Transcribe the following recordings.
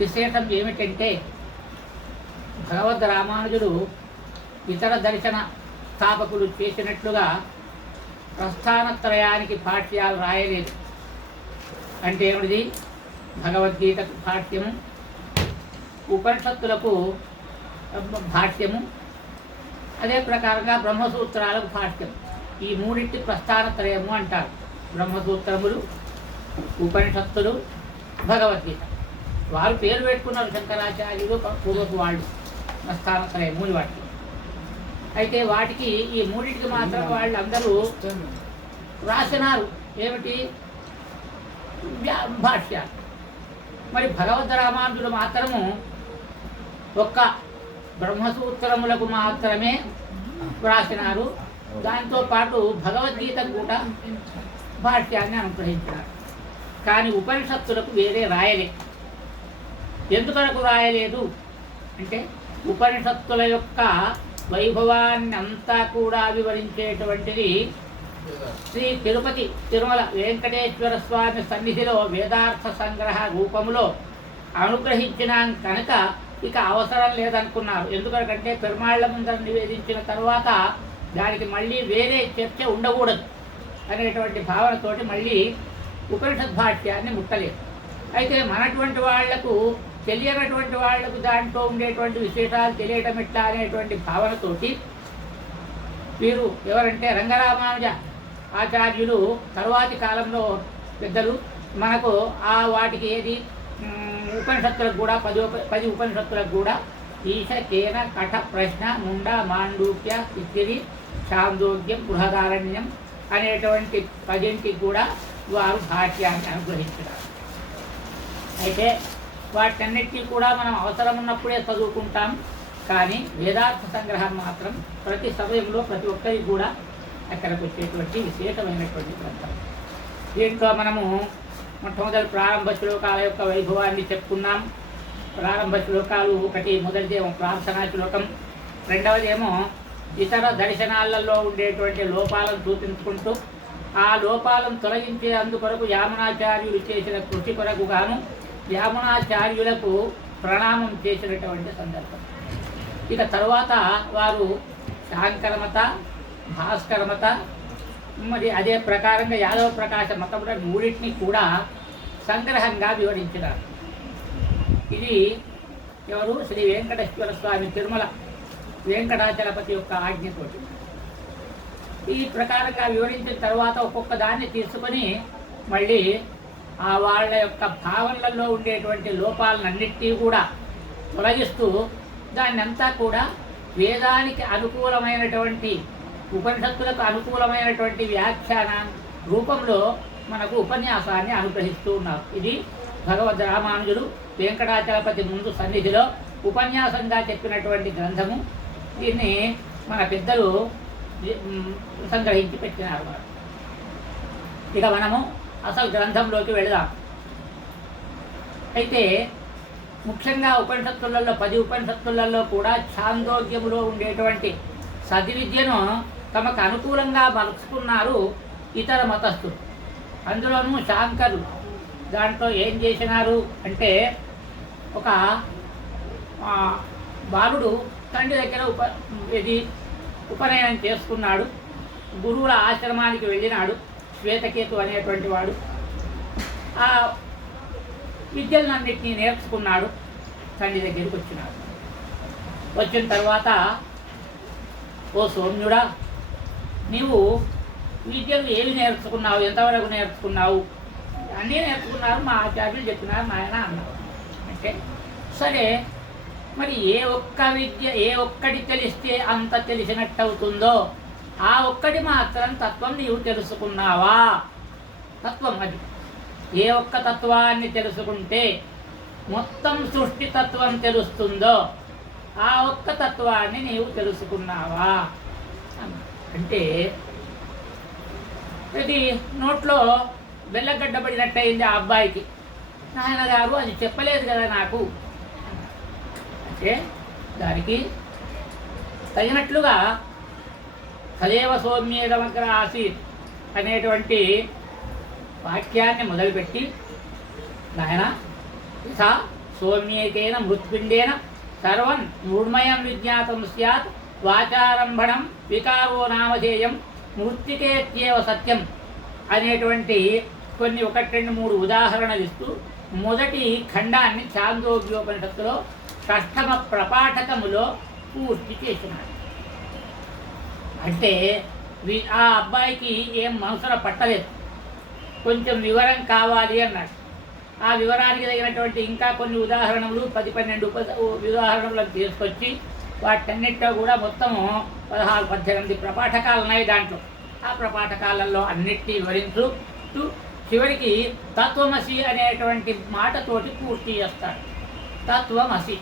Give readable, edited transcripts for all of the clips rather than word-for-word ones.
విశేషం ఏమిటంటే భగవద్ రామానుజుడు ఇతర దర్శన స్థాపకులు చేసినట్లుగా ప్రస్థానత్రయానికి పాఠ్యాలు రాయలేదు. అంటే ఏమిటిది? భగవద్గీతకు భాష్యము, ఉపనిషత్తులకు భాష్యము, అదే ప్రకారంగా బ్రహ్మసూత్రాలకు భాష్యం. ఈ మూడింటి ప్రస్థానత్రయము అంటారు. బ్రహ్మసూత్రములు, ఉపనిషత్తులు, భగవద్గీత. వారు పేరు పెట్టుకున్నారు శంకరాచార్యులు, పూర్వపు వాళ్ళు ప్రస్థానత్రయం మూడు వాటికి. అయితే వాటికి ఈ మూడింటికి మాత్రం వాళ్ళందరూ రాసినారు. ఏమిటి? భాష్యాలు. మరి భగవద్ రామానుజుడు మాత్రము ఒక్క బ్రహ్మసూత్రములకు మాత్రమే వ్రాసినారు. దాంతోపాటు భగవద్గీతకు కూడా భాష్యాన్ని అనుగ్రహించినారు. కానీ ఉపనిషత్తులకు వేరే రాయలే. ఎందుకొరకు రాయలేదు అంటే ఉపనిషత్తుల యొక్క వైభవాన్ని అంతా కూడా వివరించేటువంటిది శ్రీ తిరుపతి తిరుమల వెంకటేశ్వర స్వామి సన్నిధిలో వేదార్థ సంగ్రహ రూపములో అనుగ్రహించినాం కనుక ఇక అవసరం లేదనుకున్నారు. ఎందుకంటే పెరుమాళ్ల ముందర నివేదించిన తర్వాత దానికి మళ్ళీ వేరే చర్చ ఉండకూడదు అనేటువంటి భావనతోటి మళ్ళీ ఉపనిషద్ భాష్యాన్ని ముట్టలేదు. అయితే మనటువంటి వాళ్లకు తెలియనటువంటి వాళ్లకు దాంట్లో ఉండేటువంటి విశేషాలు తెలియటం ఎట్లా అనేటువంటి భావనతోటి వీరు ఎవరంటే రంగరామానుజ ఆచార్యులు తరువాతి కాలంలో పెద్దలు మనకు ఆ వాటికి ఏది ఉపనిషత్తులకు కూడా 10 ఉపనిషత్తులకు కూడా ఈశ కేన కఠ ప్రశ్న ముండ మాండూక్య ఇత్తిరి చాందోగ్యం బృహదారణ్యం అనేటువంటి 10ంటికి కూడా వారు భాష్యాన్ని అనుగ్రహించారు. అయితే వాటన్నిటికీ కూడా మనం అవసరం ఉన్నప్పుడే చదువుకుంటాం. కానీ వేదార్థ సంగ్రహం మాత్రం ప్రతి సమయంలో ప్రతి ఒక్కరికి కూడా అక్కడికి వచ్చేటువంటి విశేషమైనటువంటి గ్రంథం. దీంట్లో మనము మొట్టమొదటి ప్రారంభ శ్లోకాల యొక్క వైభవాన్ని చెప్పుకున్నాం. ప్రారంభ శ్లోకాలు ఒకటి, మొదటిదేమో ప్రార్థనా శ్లోకం, రెండవదేమో ఇతర దర్శనాలలో ఉండేటువంటి లోపాలను సూచించుకుంటూ ఆ లోపాలను తొలగించే అందుకొరకు యామునాచార్యులు చేసిన కృషి కొరకు గాను యామునాచార్యులకు ప్రణామం చేసినటువంటి సందర్భం. ఇక తరువాత వారు శాంకరమత, భాస్కరమత, మరి అదే ప్రకారంగా యాదవ ప్రకాశ మతముల మూడింటిని కూడా సంగ్రహంగా వివరించినారు. ఇది ఎవరు? శ్రీ వెంకటేశ్వర స్వామి తిరుమల వెంకటాచలపతి యొక్క ఆజ్ఞతోటి ఈ ప్రకారంగా వివరించిన తర్వాత ఒక్కొక్క దాన్ని తీసుకొని మళ్ళీ ఆ వాళ్ళ యొక్క భావనలలో ఉండేటువంటి లోపాలన్నిటినీ కూడా తొలగిస్తూ దాన్ని అంతా కూడా వేదానికి అనుకూలమైనటువంటి ఉపనిషత్తులకు అనుకూలమైనటువంటి వ్యాఖ్యాన రూపంలో మనకు ఉపన్యాసాన్ని అనుగ్రహిస్తూ ఉన్నారు. ఇది భగవద్ రామానుజుడు వెంకటాచలపతి ముందు సన్నిధిలో ఉపన్యాసంగా చెప్పినటువంటి గ్రంథము. దీన్ని మన పెద్దలు సంగ్రహించి పెట్టినారు. ఇక మనము అసలు గ్రంథంలోకి వెళదాం. అయితే ముఖ్యంగా ఉపనిషత్తులలో 10 ఉపనిషత్తులలో కూడా ఛాందోగ్యములో ఉండేటువంటి సద్విద్యను తమకు అనుకూలంగా మలుచుకున్నారు ఇతర మతస్థులు. అందులోనూ శాంకరు దాంట్లో ఏం చేసినారు అంటే ఒక బాలుడు తండ్రి దగ్గర ఉపనయనం చేసుకున్నాడు. గురువుల ఆశ్రమానికి వెళ్ళినాడు. శ్వేతకేతు అనేటువంటి వాడు ఆ విద్యలన్నింటినీ నేర్చుకున్నాడు. తండ్రి దగ్గరికి వచ్చినాడు. వచ్చిన తర్వాత, ఓ సౌమ్యుడా, నీవు విద్యలు ఏవి నేర్చుకున్నావు, ఎంతవరకు నేర్చుకున్నావు? అన్నీ నేర్చుకున్నారు, మా ఆచార్యులు చెప్పినారు నాయన అన్నారు. అంటే సరే, మరి ఏ ఒక్క విద్య ఏ ఒక్కటి తెలిస్తే అంత తెలిసినట్టు అవుతుందో ఆ ఒక్కటి మాత్రం తత్వం నీవు తెలుసుకున్నావా? తత్వం అది. ఏ ఒక్క తత్వాన్ని తెలుసుకుంటే మొత్తం సృష్టి తత్వం తెలుస్తుందో ఆ ఒక్క తత్వాన్ని నీవు తెలుసుకున్నావా అంటే ఇది నోట్లో బెల్లగడ్డబడినట్టయింది ఆ అబ్బాయికి. నాయన గారు అది చెప్పలేదు కదా నాకు అంటే దానికి తగినట్లుగా సదేవ సౌమ్యేదమగ్ర ఆసీత్ అనేటువంటి వాక్యాన్ని మొదలుపెట్టి, నాయన యథా సౌమ్యేకేన మృత్పిండేన సర్వం మృణ్మయం విజ్ఞాతం స్యాత్ వాచారంభణం వికారో నామధేయం మృత్తికేత్యేవ సత్యం అనేటువంటి కొన్ని 1, 2, 3 ఉదాహరణలు ఇస్తూ మొదటి ఖండాన్ని ఛాందోగ్యోపనిషత్తులో 6వ ప్రపాఠకములో పూర్తి చేసినాడు. అంటే ఆ అబ్బాయికి ఏం మనసున పట్టలేదు, కొంచెం వివరం కావాలి అన్నాడు. ఆ వివరానికి తగినటువంటి ఇంకా కొన్ని ఉదాహరణలు 10-12 ఉదాహరణలను తీసుకొచ్చి వాటన్నిటిలో కూడా మొత్తము 16-18 ప్రపాఠకాలు ఉన్నాయి దాంట్లో. ఆ ప్రపాఠకాలలో అన్నిటినీ వివరించు చివరికి తత్వమసి అనేటువంటి మాటతోటి పూర్తి చేస్తాడు. తత్వమసి,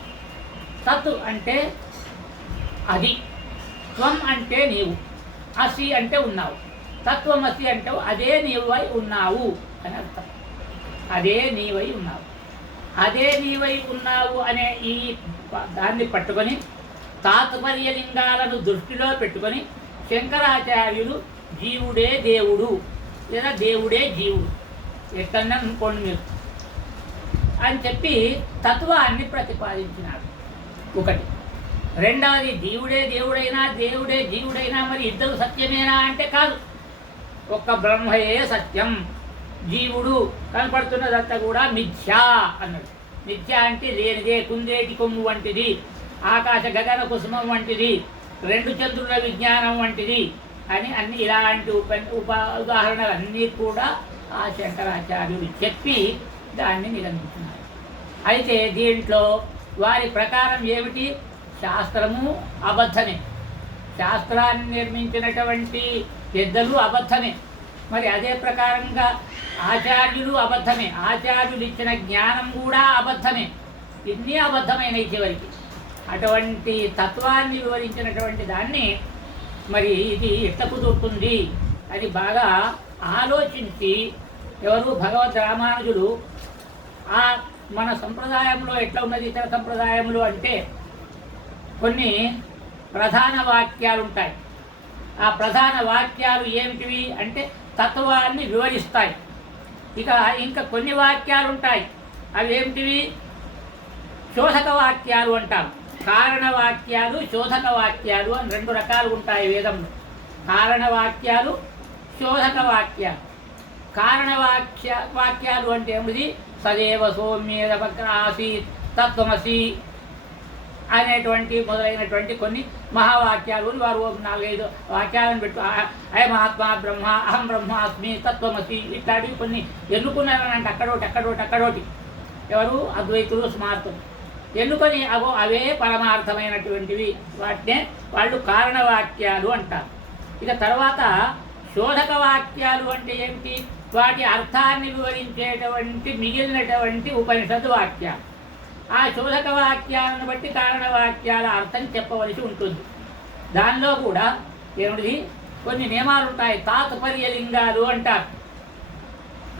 తత్ అంటే అది, త్వం అంటే నీవు, అసి అంటే ఉన్నావు, తత్వమసి అంటే అదే నీవై ఉన్నావు అని అర్థం. అదే నీవై ఉన్నావు, అదే నీవై ఉన్నావు అనే ఈ దాన్ని పట్టుకొని తాత్పర్యలింగాలను దృష్టిలో పెట్టుకొని శంకరాచార్యులు జీవుడే దేవుడు లేదా దేవుడే జీవుడు ఎక్కడన్నా అనుకోండి మీరు అని చెప్పి తత్వాన్ని ప్రతిపాదించినాడు. ఒకటి. రెండవది, జీవుడే దేవుడైనా దేవుడే జీవుడైనా మరి ఇద్దరు సత్యమేనా అంటే కాదు, ఒక్క బ్రహ్మయే సత్యం, జీవుడు కనపడుతున్నదంతా కూడా మిథ్యా అన్నాడు. మిథ్య అంటే లేనిదే, కుందేటి కొమ్ము వంటిది, ఆకాశ గగన కుసుమం వంటిది, 2 చంద్రుల విజ్ఞానం వంటిది అని అన్ని ఇలాంటి ఉదాహరణలన్నీ కూడా ఆ శంకరాచార్యులు చెప్పి దాన్ని నిరందించున్నారు. అయితే దీంట్లో వారి ప్రకారం ఏమిటి? శాస్త్రము అబద్ధమే, శాస్త్రాన్ని నిర్మించినటువంటి పెద్దలు అబద్ధమే, మరి అదే ప్రకారంగా ఆచార్యులు అబద్ధమే, ఆచార్యులు ఇచ్చిన జ్ఞానం కూడా అబద్ధమే, ఇన్ని అబద్ధమైన చివరికి. అటువంటి తత్వాన్ని వివరించినటువంటి దాన్ని మరి ఇది ఎట్లా కుదురుతుంది అని బాగా ఆలోచించి ఎవరు భగవద్ రామానుజులు ఆ మన సంప్రదాయంలో ఎట్లా ఉన్నది ఇతర సంప్రదాయములు అంటే కొన్ని ప్రధాన వాక్యాలు ఉంటాయి. ఆ ప్రధాన వాక్యాలు ఏమిటివి అంటే తత్వాన్ని వివరిస్తాయి. ఇంకా కొన్ని వాక్యాలు ఉంటాయి, అవి ఏమిటివి? శోధక వాక్యాలు అంటాం. కారణవాక్యాలు, శోధక వాక్యాలు అని 2 రకాలు ఉంటాయి వేదంలో. కారణవాక్యాలు, శోధక వాక్యాలు. వాక్యాలు అంటే ఏమిటి? సదేవ సౌమ్యేదపగ్ర ఆసీత్, తత్వమసి అనేటువంటి మొదలైనటువంటి కొన్ని మహావాక్యాలు వారు 4-5 వాక్యాలను పెట్టు అయ మహాత్మా బ్రహ్మ, అహం బ్రహ్మాస్మి, తత్వమసి ఇట్లాంటివి కొన్ని ఎన్నుకున్నారనంటే అక్కడోటి ఎవరు? అద్వైతులు, స్మార్తులు ఎన్నుకొని అవే పరమార్థమైనటువంటివి, వాటినే వాళ్ళు కారణవాక్యాలు అంటారు. తర్వాత శోధక వాక్యాలు అంటే ఏమిటి? వాటి అర్థాన్ని వివరించేటువంటి మిగిలినటువంటి ఉపనిషత్తు వాక్యాలు. ఆ శోధక వాక్యాలను బట్టి కారణవాక్యాల అర్థం చెప్పవలసి ఉంటుంది. దానిలో కూడా ఏమిటి? కొన్ని నియమాలు ఉంటాయి, తాత్పర్య లింగాలు అంటారు.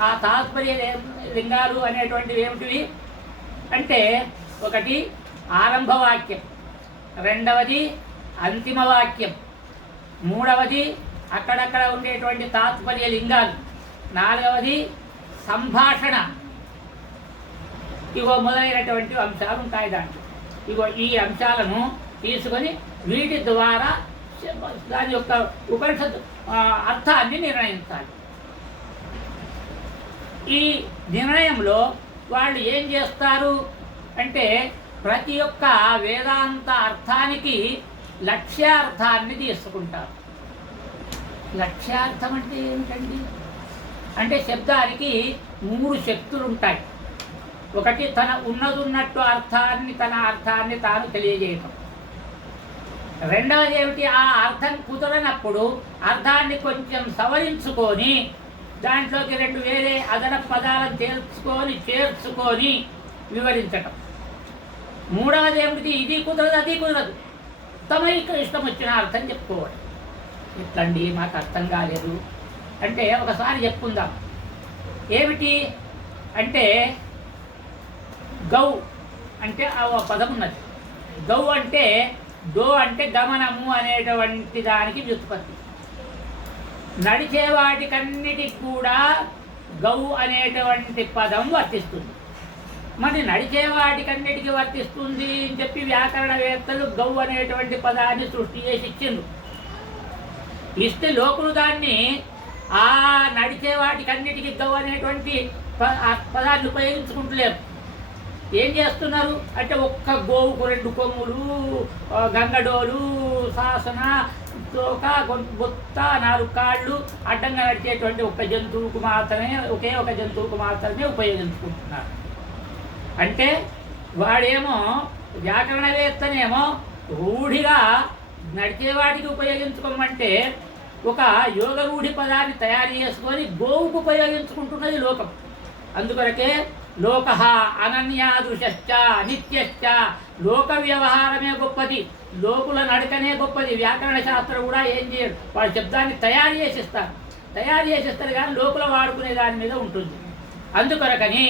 ఆ తాత్పర్య లింగాలు అనేటువంటివి ఏమిటివి అంటే ఒకటి ఆరంభ వాక్యం, రెండవది అంతిమ వాక్యం, మూడవది అక్కడక్కడ ఉండేటువంటి తాత్పర్య లింగాలు, నాలుగవది సంభాషణ. మొదలైనటువంటి అంశాలు ఉంటాయి దాంట్లో. ఈ అంశాలను తీసుకొని వీటి ద్వారా దాని యొక్క ఉపనిషత్తు అర్థాన్ని నిర్ణయించాలి. ఈ నిర్ణయంలో వాళ్ళు ఏం చేస్తారు అంటే ప్రతి ఒక్క వేదాంత అర్థానికి లక్ష్యార్థాన్ని తీసుకుంటారు. లక్ష్యార్థం అంటే ఏమిటండి అంటే శబ్దానికి 3 శక్తులు ఉంటాయి. ఒకటి తన ఉన్నట్టు అర్థాన్ని, తన అర్థాన్ని తాను తెలియజేయటం. రెండవది ఏమిటి? ఆ అర్థం కుదరనప్పుడు అర్థాన్ని కొంచెం సవరించుకొని దాంట్లోకి 2 వేరే అదనపు పదాలను చేర్చుకొని వివరించటం. మూడవది ఏమిటి? ఇది కుదరదు, అది కుదరదు, తమ ఇష్టం వచ్చిన అర్థం చెప్పుకోవడం. ఎట్లండి మాకు అర్థం కాలేదు అంటే ఒకసారి చెప్పుకుందాం. ఏమిటి అంటే గౌ అంటే ఆ పదం ఉన్నది. గౌ అంటే గో అంటే గమనము అనేటువంటి దానికి వ్యుత్పత్తి. నడిచే వాటికన్నిటికి కూడా గౌ అనేటువంటి పదం వర్తిస్తుంది. మరి నడిచే వాటికన్నిటికీ వర్తిస్తుంది అని చెప్పి వ్యాకరణవేత్తలు గౌ అనేటువంటి పదాన్ని సృష్టి చేసి ఇచ్చిండ్రు. ఇస్తే లోకులు దాన్ని ఆ నడిచే వాటికన్నిటికీ గౌ అనేటువంటి పదాన్ని ఉపయోగించుకుంటలేరు. ఏం చేస్తున్నారు అంటే ఒక్క గోవుకు 2 కొమ్ములు, గంగడోలు, శాసన, తోక, బొత్త, 4 కాళ్ళు అడ్డంగా నడిచేటువంటి ఒకే ఒక జంతువుకు మాత్రమే ఉపయోగించుకుంటున్నారు. అంటే వాడేమో వ్యాకరణవేత్తనేమో రూఢిగా నడిచేవాటికి ఉపయోగించుకోమంటే ఒక యోగ రూఢి పదాన్ని తయారు చేసుకొని గోవుకు ఉపయోగించుకుంటున్నది లోకం. అందుకొరకే లోక అనన్యాదృశ్చ నిత్యశ్చ, లోక వ్యవహారమే గొప్పది, లోకుల నడకనే గొప్పది. వ్యాకరణ శాస్త్రం కూడా ఏం చేయడు, వాడి శబ్దాన్ని తయారు చేసిస్తారు కానీ లోకుల వాడుకునే దాని మీద ఉంటుంది. అందుకొరకని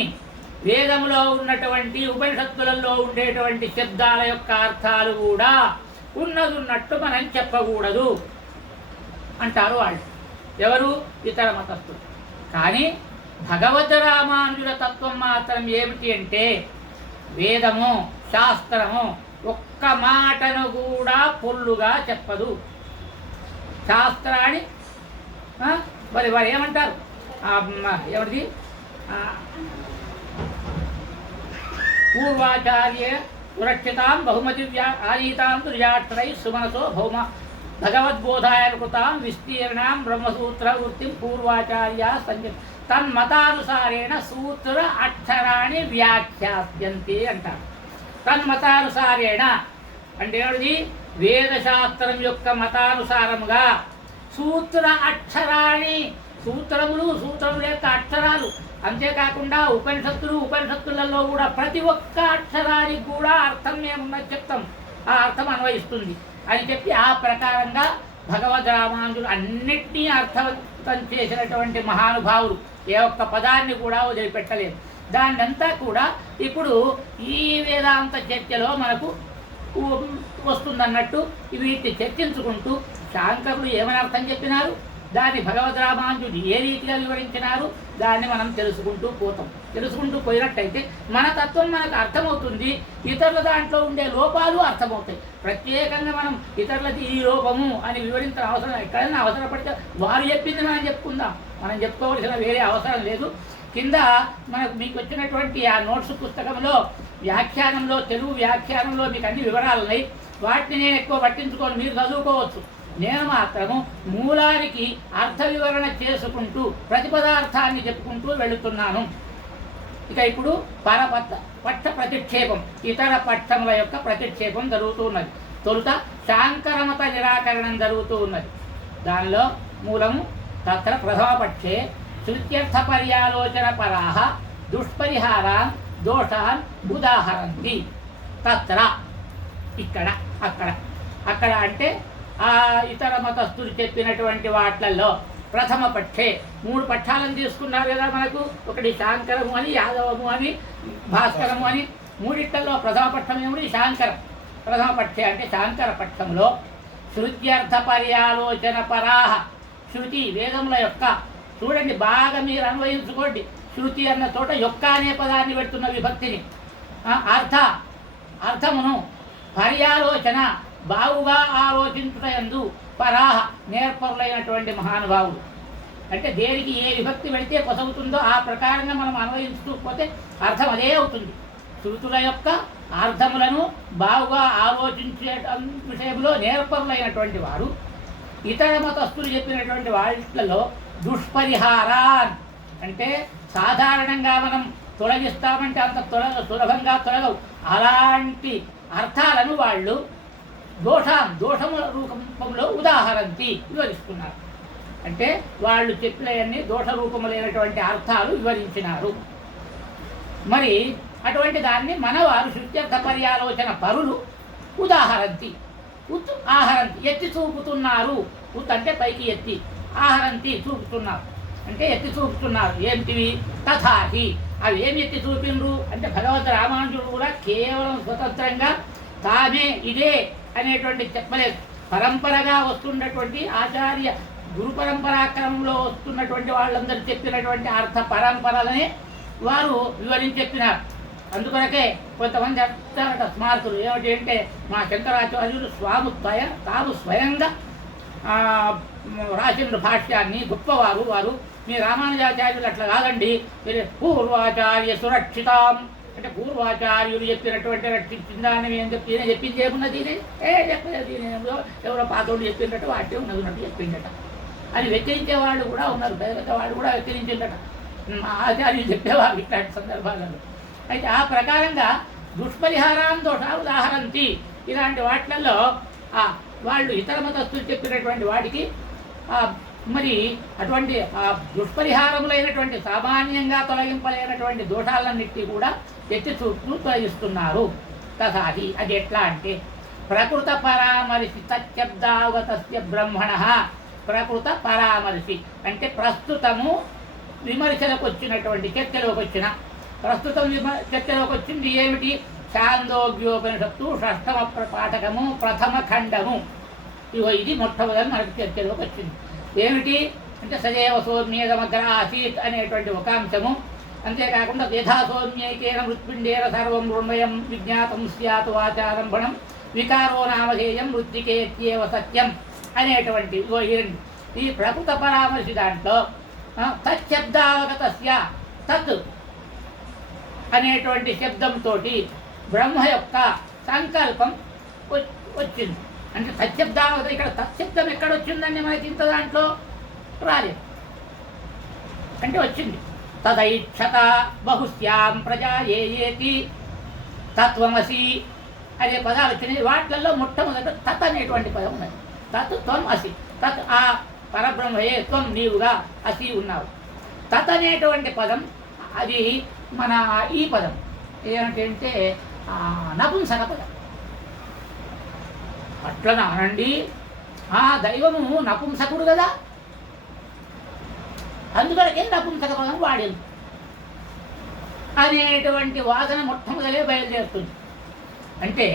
వేదములో ఉన్నటువంటి ఉపనిషత్తులలో ఉండేటువంటి శబ్దాల యొక్క అర్థాలు కూడా ఉన్నట్టు మనం చెప్పకూడదు అంటారు వాళ్ళు. ఎవరు? ఇతర మతస్థులు. కానీ భగవద్ రామానుజుల తత్వం మాత్రం ఏమిటి అంటే వేదము శాస్త్రము ఒక్క మాటను కూడా పొల్లుగా చెప్పదు. శాస్త్రాన్ని మరి వారు ఏమంటారు, ఎవరిది పూర్వాచార్య సురక్షితాం బహుమతి ఆనీతాం తుర్యాక్షరై సుమనసో భౌమ భగవద్బోధాయ కృతాం విస్తీర్ణాం బ్రహ్మసూత్ర వృత్తిం పూర్వాచార్య సంజ తన్మతానుసారేణ సూత్ర అక్షరాన్ని వ్యాఖ్యాస్యంతి అంటారు. తన్మతానుసారేణ అంటే ఏమిటి? వేదశాస్త్రం యొక్క మతానుసారముగా సూత్ర అక్షరాన్ని, సూత్రముల యొక్క అక్షరాలు, అంతేకాకుండా ఉపనిషత్తులలో కూడా ప్రతి ఒక్క అక్షరానికి కూడా అర్థం ఏమున్నది చెప్తాం, ఆ అర్థం అన్వయిస్తుంది అని చెప్పి ఆ ప్రకారంగా భగవద్ రామానుజులు అన్నిటినీ అర్థవంతం చేసినటువంటి మహానుభావులు. ఏ ఒక్క పదాన్ని కూడా వదిలిపెట్టలేదు. దాన్నంతా కూడా ఇప్పుడు ఈ వేదాంత చర్చలో మనకు వస్తుందన్నట్టు వీటిని చర్చించుకుంటూ శాంకరులు ఏమని అర్థం చెప్పినారు, దాన్ని భగవద్ రామానుజులు ఏ రీతిగా వివరించినారు, దాన్ని మనం తెలుసుకుంటూ పోయినట్టయితే మన తత్వం మనకు అర్థమవుతుంది. ఇతరుల దాంట్లో ఉండే లోపాలు అర్థమవుతాయి. ప్రత్యేకంగా మనం ఇతరులది ఈ లోపము అని వివరించిన అవసరం, ఎక్కడైనా అవసరపడితే వారు చెప్పింది మనం చెప్పుకుందాం, మనం చెప్పుకోవాల్సిన వేరే అవసరం లేదు. కింద మీకు వచ్చినటువంటి ఆ నోట్స్ పుస్తకంలో వ్యాఖ్యానంలో, తెలుగు వ్యాఖ్యానంలో మీకు అన్ని వివరాలు ఉన్నాయి. వాటిని నేను ఎక్కువ పట్టించుకొని మీరు చదువుకోవచ్చు. నేను మాత్రము మూలానికి అర్థ వివరణ చేసుకుంటూ ప్రతిపదార్థాన్ని చెప్పుకుంటూ వెళుతున్నాను. ఇక ఇప్పుడు పక్ష ప్రతిక్షేపం, ఇతర పక్షముల యొక్క ప్రతిక్షేపం జరుగుతూ ఉన్నది. తొలుత శాంకరమత నిరాకరణం జరుగుతూ ఉన్నది. దానిలో మూలము తత్ర ప్రథమపక్షే శృత్యర్థ పర్యాలోచన పరాహ దుష్పరిహారాన్ దోషాన్ ఉదాహరంతి. తత్ర ఇక్కడ అక్కడ అంటే ఆ ఇతర మతస్థులు చెప్పినటువంటి వాట్లలో ప్రథమ పక్షే 3 పక్షాలను తీసుకున్నారు కదా మనకు. ఒకటి శాంకరము అని, యాదవము అని, భాస్కరము అని. మూడిట్లలో ప్రథమ పక్షం ఏమిటి? శాంకరం. ప్రథమ పక్షే అంటే శాంకర పక్షంలో శృత్యర్థ పర్యాలోచన పరాహ, శృతి వేదముల యొక్క, చూడండి బాగా మీరు అన్వయించుకోండి, శృతి అన్న చోట యొక్క అనే పదాన్ని పెడుతున్న విభక్తిని, అర్థమును, పర్యాలోచన బావుగా ఆలోచించుటయందు పరాహ నేర్పరులైనటువంటి మహానుభావుడు. అంటే దేనికి ఏ విభక్తి పెడితే కొసవుతుందో ఆ ప్రకారంగా మనం అన్వయించుతూ పోతే అర్థం అదే అవుతుంది. శృతుల యొక్క అర్థములను బావుగా ఆలోచించే విషయంలో నేర్పరులైనటువంటి వారు ఇతర మతస్థులు చెప్పినటువంటి వాటిలలో దుష్పరిహారాన్ అంటే సాధారణంగా మనం తొలగిస్తామంటే అంత సులభంగా తొలగవు. అలాంటి అర్థాలను వాళ్ళు దోషముల రూపంలో ఉదాహరణి వివరిస్తున్నారు. అంటే వాళ్ళు చెప్పినవన్నీ దోష రూపములైనటువంటి అర్థాలు వివరించినారు. మరి అటువంటి దాన్ని మనవారు శృత్యర్థ పర్యాలోచన పరులు ఉదాహరణి, ఆహరంతి ఎత్తి చూపుతున్నారు. అంటే పైకి ఎత్తి, ఆహరంతి చూపుతున్నారు అంటే ఎత్తి చూపుతున్నారు. ఏమిటివి? తథాహి, అవి ఏమి ఎత్తి చూపిండ్రు అంటే భగవద్ రామానుజుడు కూడా కేవలం స్వతంత్రంగా తామే ఇదే అనేటువంటి చెప్పలేదు. పరంపరగా వస్తున్నటువంటి ఆచార్య గురు పరంపరాక్రమంలో వస్తున్నటువంటి వాళ్ళందరూ చెప్పినటువంటి అర్థ పరంపరలనే వారు వివరించి చెప్పినారు. అందుకొరకే కొంతమంది చెప్తారట స్మారకులు ఏమిటి అంటే మా శంకరాచార్యులు తాము స్వయంగా రాసిన భాష్యాన్ని గొప్పవారు వారు. మీ రామానుజాచార్యులు అట్లా కాదండి, మీరు పూర్వాచార్య సురక్షితాం అంటే పూర్వాచార్యులు చెప్పినటువంటి రక్షించిందాన్ని ఏం చెప్పింది ఏమున్నది చెప్పలేదు ఎవరో పాతోడు చెప్పిందట వాటి ఉన్నది చెప్పిందట అని వెచ్చరించేవాళ్ళు కూడా ఉన్నారు. పెద్ద వాళ్ళు కూడా వెచ్చరించిందట మా ఆచార్యులు చెప్పేవారు ఇట్లాంటి సందర్భాలలో. అయితే ఆ ప్రకారంగా దుష్పరిహారాన్ని దోషాలు ఉదాహరంతి ఇలాంటి వాటిలలో వాళ్ళు ఇతర మతస్థులు చెప్పినటువంటి వాటికి మరి అటువంటి దుష్పరిహారములైనటువంటి సామాన్యంగా తొలగింపలేనటువంటి దోషాలన్నిటి కూడా ఎత్తి చూపుతూ తొలగిస్తున్నారు. తథాహి అది ఎట్లా అంటే ప్రకృత పరామర్శి తచ్చబ్దావతస్య బ్రహ్మణ. ప్రకృత పరామర్శి అంటే ప్రస్తుతము విమర్శలకు వచ్చినటువంటి చర్చలోకి వచ్చిన ప్రస్తుతం చర్చలోకి వచ్చింది ఏమిటి? ఛాందోగ్యోపనిషత్తు షష్టమ పాఠకము ప్రథమ ఖండము. ఇది మొట్టమొదటి మనకు చర్చలోకి వచ్చింది. ఏమిటి అంటే సజైవ సౌమ్యేదమగ్ర ఆసీత్ అనేటువంటి ఒక అంశము. అంతేకాకుండా యథా సౌమ్యైకేన మృత్పిండేన సర్వం మృణ్మయం విజ్ఞాతం స్యాత్ వాచారంభణం వికారో నామధేయం మృత్తికేత్యేవ సత్యం అనేటువంటి ఈ ప్రకృత పరామర్శి దాంట్లో తచ్చబ్దావగతస్య తత్ అనేటువంటి శబ్దంతో బ్రహ్మ యొక్క సంకల్పం వచ్చింది. అంటే తచ్చబ్దావత ఇక్కడ తత్శబ్దం ఎక్కడొచ్చిందండి మనకి ఇంత దాంట్లో రాలేదు అంటే వచ్చింది. తదైక్షత బహుశ్యాం ప్రజా ఏతి తత్వమసి అనే పదాలు వచ్చినాయి. వాటిల్లో మొట్టమొదట తత్ అనేటువంటి పదం ఉన్నది. తత్ త్వం అసి. తత్ ఆ పరబ్రహ్మయే త్వం నీవుగా అసి ఉన్నావు. తత్ అనేటువంటి పదం అది మన ఈ పదం ఏమిటంటే నపుంసక పదం. అట్లన అనండి ఆ దైవము నపుంసకుడు కదా, అందువరకే నపుంసక పదం వాడింది అనేటువంటి వాదన మొట్టమొదలే బయలుదేరుతుంది. అంటే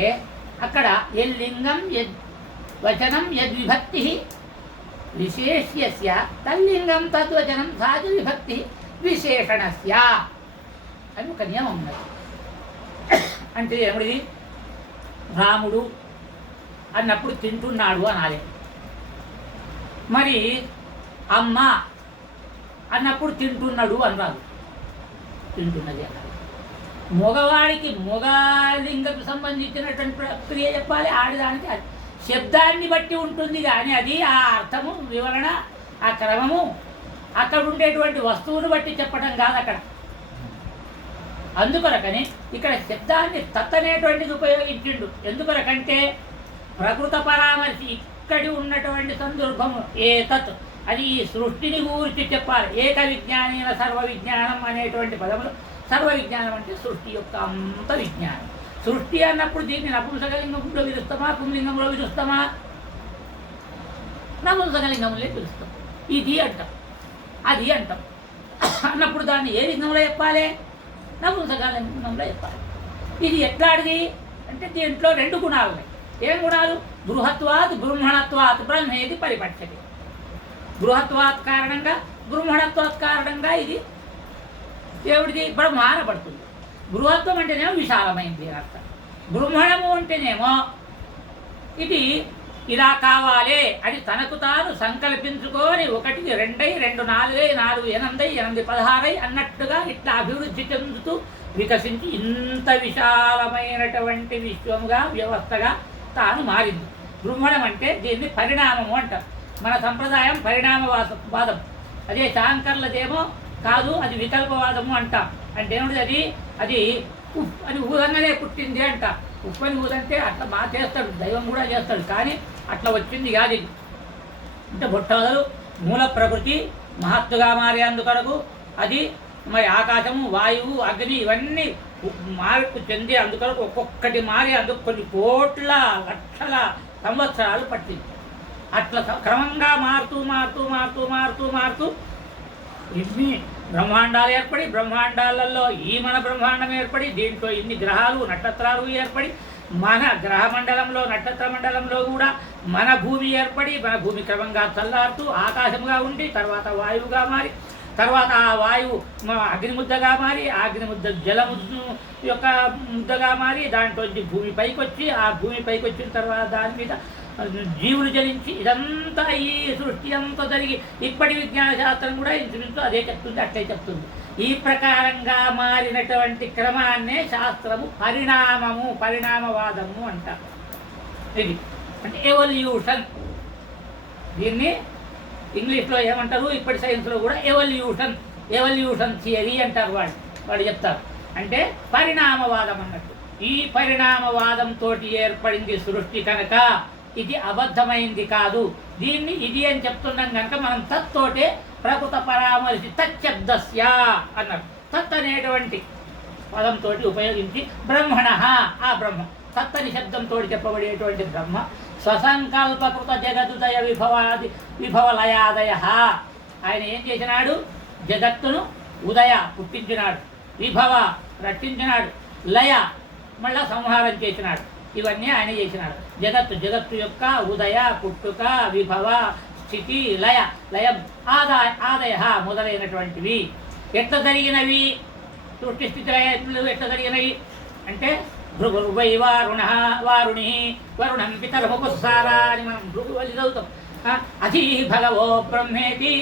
అక్కడ యల్లింగం యద్వచనం యద్విభక్తి విశేష్యస్య తల్లింగం తద్వచనం సాధు విభక్తి విశేషణస్య అని ఒక నియమం ఉన్నది. అంటే ఏమిటి? రాముడు అన్నప్పుడు తింటున్నాడు అనాలి, మరి అమ్మ అన్నప్పుడు తింటున్నాడు అనరాదు, తింటున్నది అనాలి. మగవాడికి మగలింగకు సంబంధించినటువంటి ప్రక్రియ చెప్పాలి, ఆడదానికి శబ్దాన్ని బట్టి ఉంటుంది. కానీ అది ఆ అర్థము వివరణ ఆ క్రమము అక్కడ ఉండేటువంటి వస్తువును బట్టి చెప్పడం కాదు అక్కడ. అందుకొరకని ఇక్కడ శబ్దాన్ని తత్ అనేటువంటిది ఉపయోగించిండు. ఎందుకొరకంటే ప్రకృత పరామర్శి ఇక్కడి ఉన్నటువంటి సందర్భము ఏతత్ అది ఈ సృష్టిని గురించి చెప్పాలి. ఏక విజ్ఞానైన సర్వ విజ్ఞానం అనేటువంటి పదములు. సర్వ విజ్ఞానం అంటే సృష్టి యొక్క అంత విజ్ఞానం. సృష్టి అన్నప్పుడు దీన్ని నపుంసకలింగంలో విరుస్తామా పుంలింగంలో విరుస్తామా? నపుంసకలింగంలో పిలుస్తాం. ఇది అంటాం అది అంటాం అన్నప్పుడు దాన్ని ఏ లింగంలో చెప్పాలి? నపుంసకలింగంలో చెప్పాలి. ఇది ఎట్లాంటిది అంటే దీంట్లో రెండు గుణాలు ఉన్నాయి. ఏం గుణాలు? బృహత్వాత్ బ్రహ్మణత్వాత్ బ్రహ్మేది పరిపక్షతి. బృహత్వాత్ కారణంగా బ్రహ్మణత్వాత్ కారణంగా ఇది దేవుడిది బ్రహ్మ అనబడుతుంది. బృహత్వం అంటేనేమో విశాలమైంది అని అర్థం. బ్రహ్మణము అంటేనేమో ఇది ఇలా కావాలి అని తనకు తాను సంకల్పించుకొని 1 2 2 4 4 8 8 16 అన్నట్టుగా ఇట్లా అభివృద్ధి చెందుతూ వికసించి ఇంత విశాలమైనటువంటి విశ్వముగా వ్యవస్థగా తాను మారింది. బ్రహ్మణం అంటే దీన్ని పరిణామము అంటారు. మన సంప్రదాయం పరిణామవాదం. అదే శాంకర్లదేమో కాదు, అది వికల్పవాదము అంటాం. అంటే ఏమిటి? అది ఉప్ అని ఊదంగానే పుట్టింది అంట. ఉప్పు అని ఊదంటే అట్లా మా చేస్తాడు, దైవం కూడా చేస్తాడు, కానీ అట్లా వచ్చింది కాదు ఇది. అంటే మొట్టమొదలు మూల ప్రకృతి మహత్తుగా మారేందుకొరకు అది మరి ఆకాశము వాయువు అగ్ని ఇవన్నీ మార్పు చెంది అందుకొరకు ఒక్కొక్కటి మారి అందుకు కొన్ని కోట్ల లక్షల సంవత్సరాలు పట్టింది. అట్లా క్రమంగా మారుతూ మారుతూ మారుతూ మారుతూ మారుతూ ఇన్ని బ్రహ్మాండాలు ఏర్పడి బ్రహ్మాండాలలో ఈ మన బ్రహ్మాండం ఏర్పడి దీంట్లో ఇన్ని గ్రహాలు నక్షత్రాలు ఏర్పడి మన గ్రహ మండలంలో నక్షత్ర మండలంలో కూడా మన భూమి ఏర్పడి మన భూమి క్రమంగా చల్లారుతూ ఆకాశంగా ఉండి తర్వాత వాయువుగా మారి తర్వాత ఆ వాయువు అగ్నిముద్దగా మారి ఆ అగ్నిముద్ద జలముద్దు యొక్క ముద్దగా మారి దాంట్లో భూమి పైకి వచ్చి ఆ భూమి పైకి వచ్చిన తర్వాత దాని మీద జీవులు జనించి ఇదంతా ఈ సృష్టి అంతా జరిగి ఇప్పటి విజ్ఞాన శాస్త్రం కూడా ఇంచుమించు అదే చెప్తుంది, అట్లే చెప్తుంది. ఈ ప్రకారంగా మారినటువంటి క్రమాన్నే శాస్త్రము పరిణామవాదము అంటారు. ఇది అంటే ఎవల్యూషన్. దీన్ని ఇంగ్లీష్లో ఏమంటారు, ఇప్పటి సైన్స్లో కూడా ఎవల్యూషన్ థియరీ అంటారు. వాళ్ళు చెప్తారు అంటే పరిణామవాదం అన్నట్టు. ఈ పరిణామవాదంతో ఏర్పడింది సృష్టి కనుక ఇది అబద్ధమైంది కాదు. దీన్ని ఇది అని చెప్తున్నాం కనుక మనం తత్తోటే ప్రకృత పరామర్శి తచ్చబ్దస్య అన్నారు. తత్ అనేటువంటి పదంతో ఉపయోగించి బ్రహ్మణ ఆ బ్రహ్మ తత్తని శబ్దంతో చెప్పబడేటువంటి బ్రహ్మ స్వసంకల్పకృత జగదుదయ విభవలయాదయ. ఆయన ఏం చేసినాడు? జగత్తును ఉదయ పుట్టించినాడు, విభవ రక్షించినాడు, లయ మళ్ళా సంహారం చేసినాడు. ఇవన్నీ ఆయన చేసినాడు. జగత్తు యొక్క ఉదయ, పుట్టుక, విభవ, స్థితి, లయం, ఆదయ మొదలైనటువంటివి ఎట్లా జరిగినవి? సృష్టి స్థితి లయలు ఎట్లా జరిగినవి అంటే భృగువై వారుణి వరుణం పితరముపస్సారా అని మనం భృగువలి చదువుతాం. అధీ భగవో బ్రహ్మేతి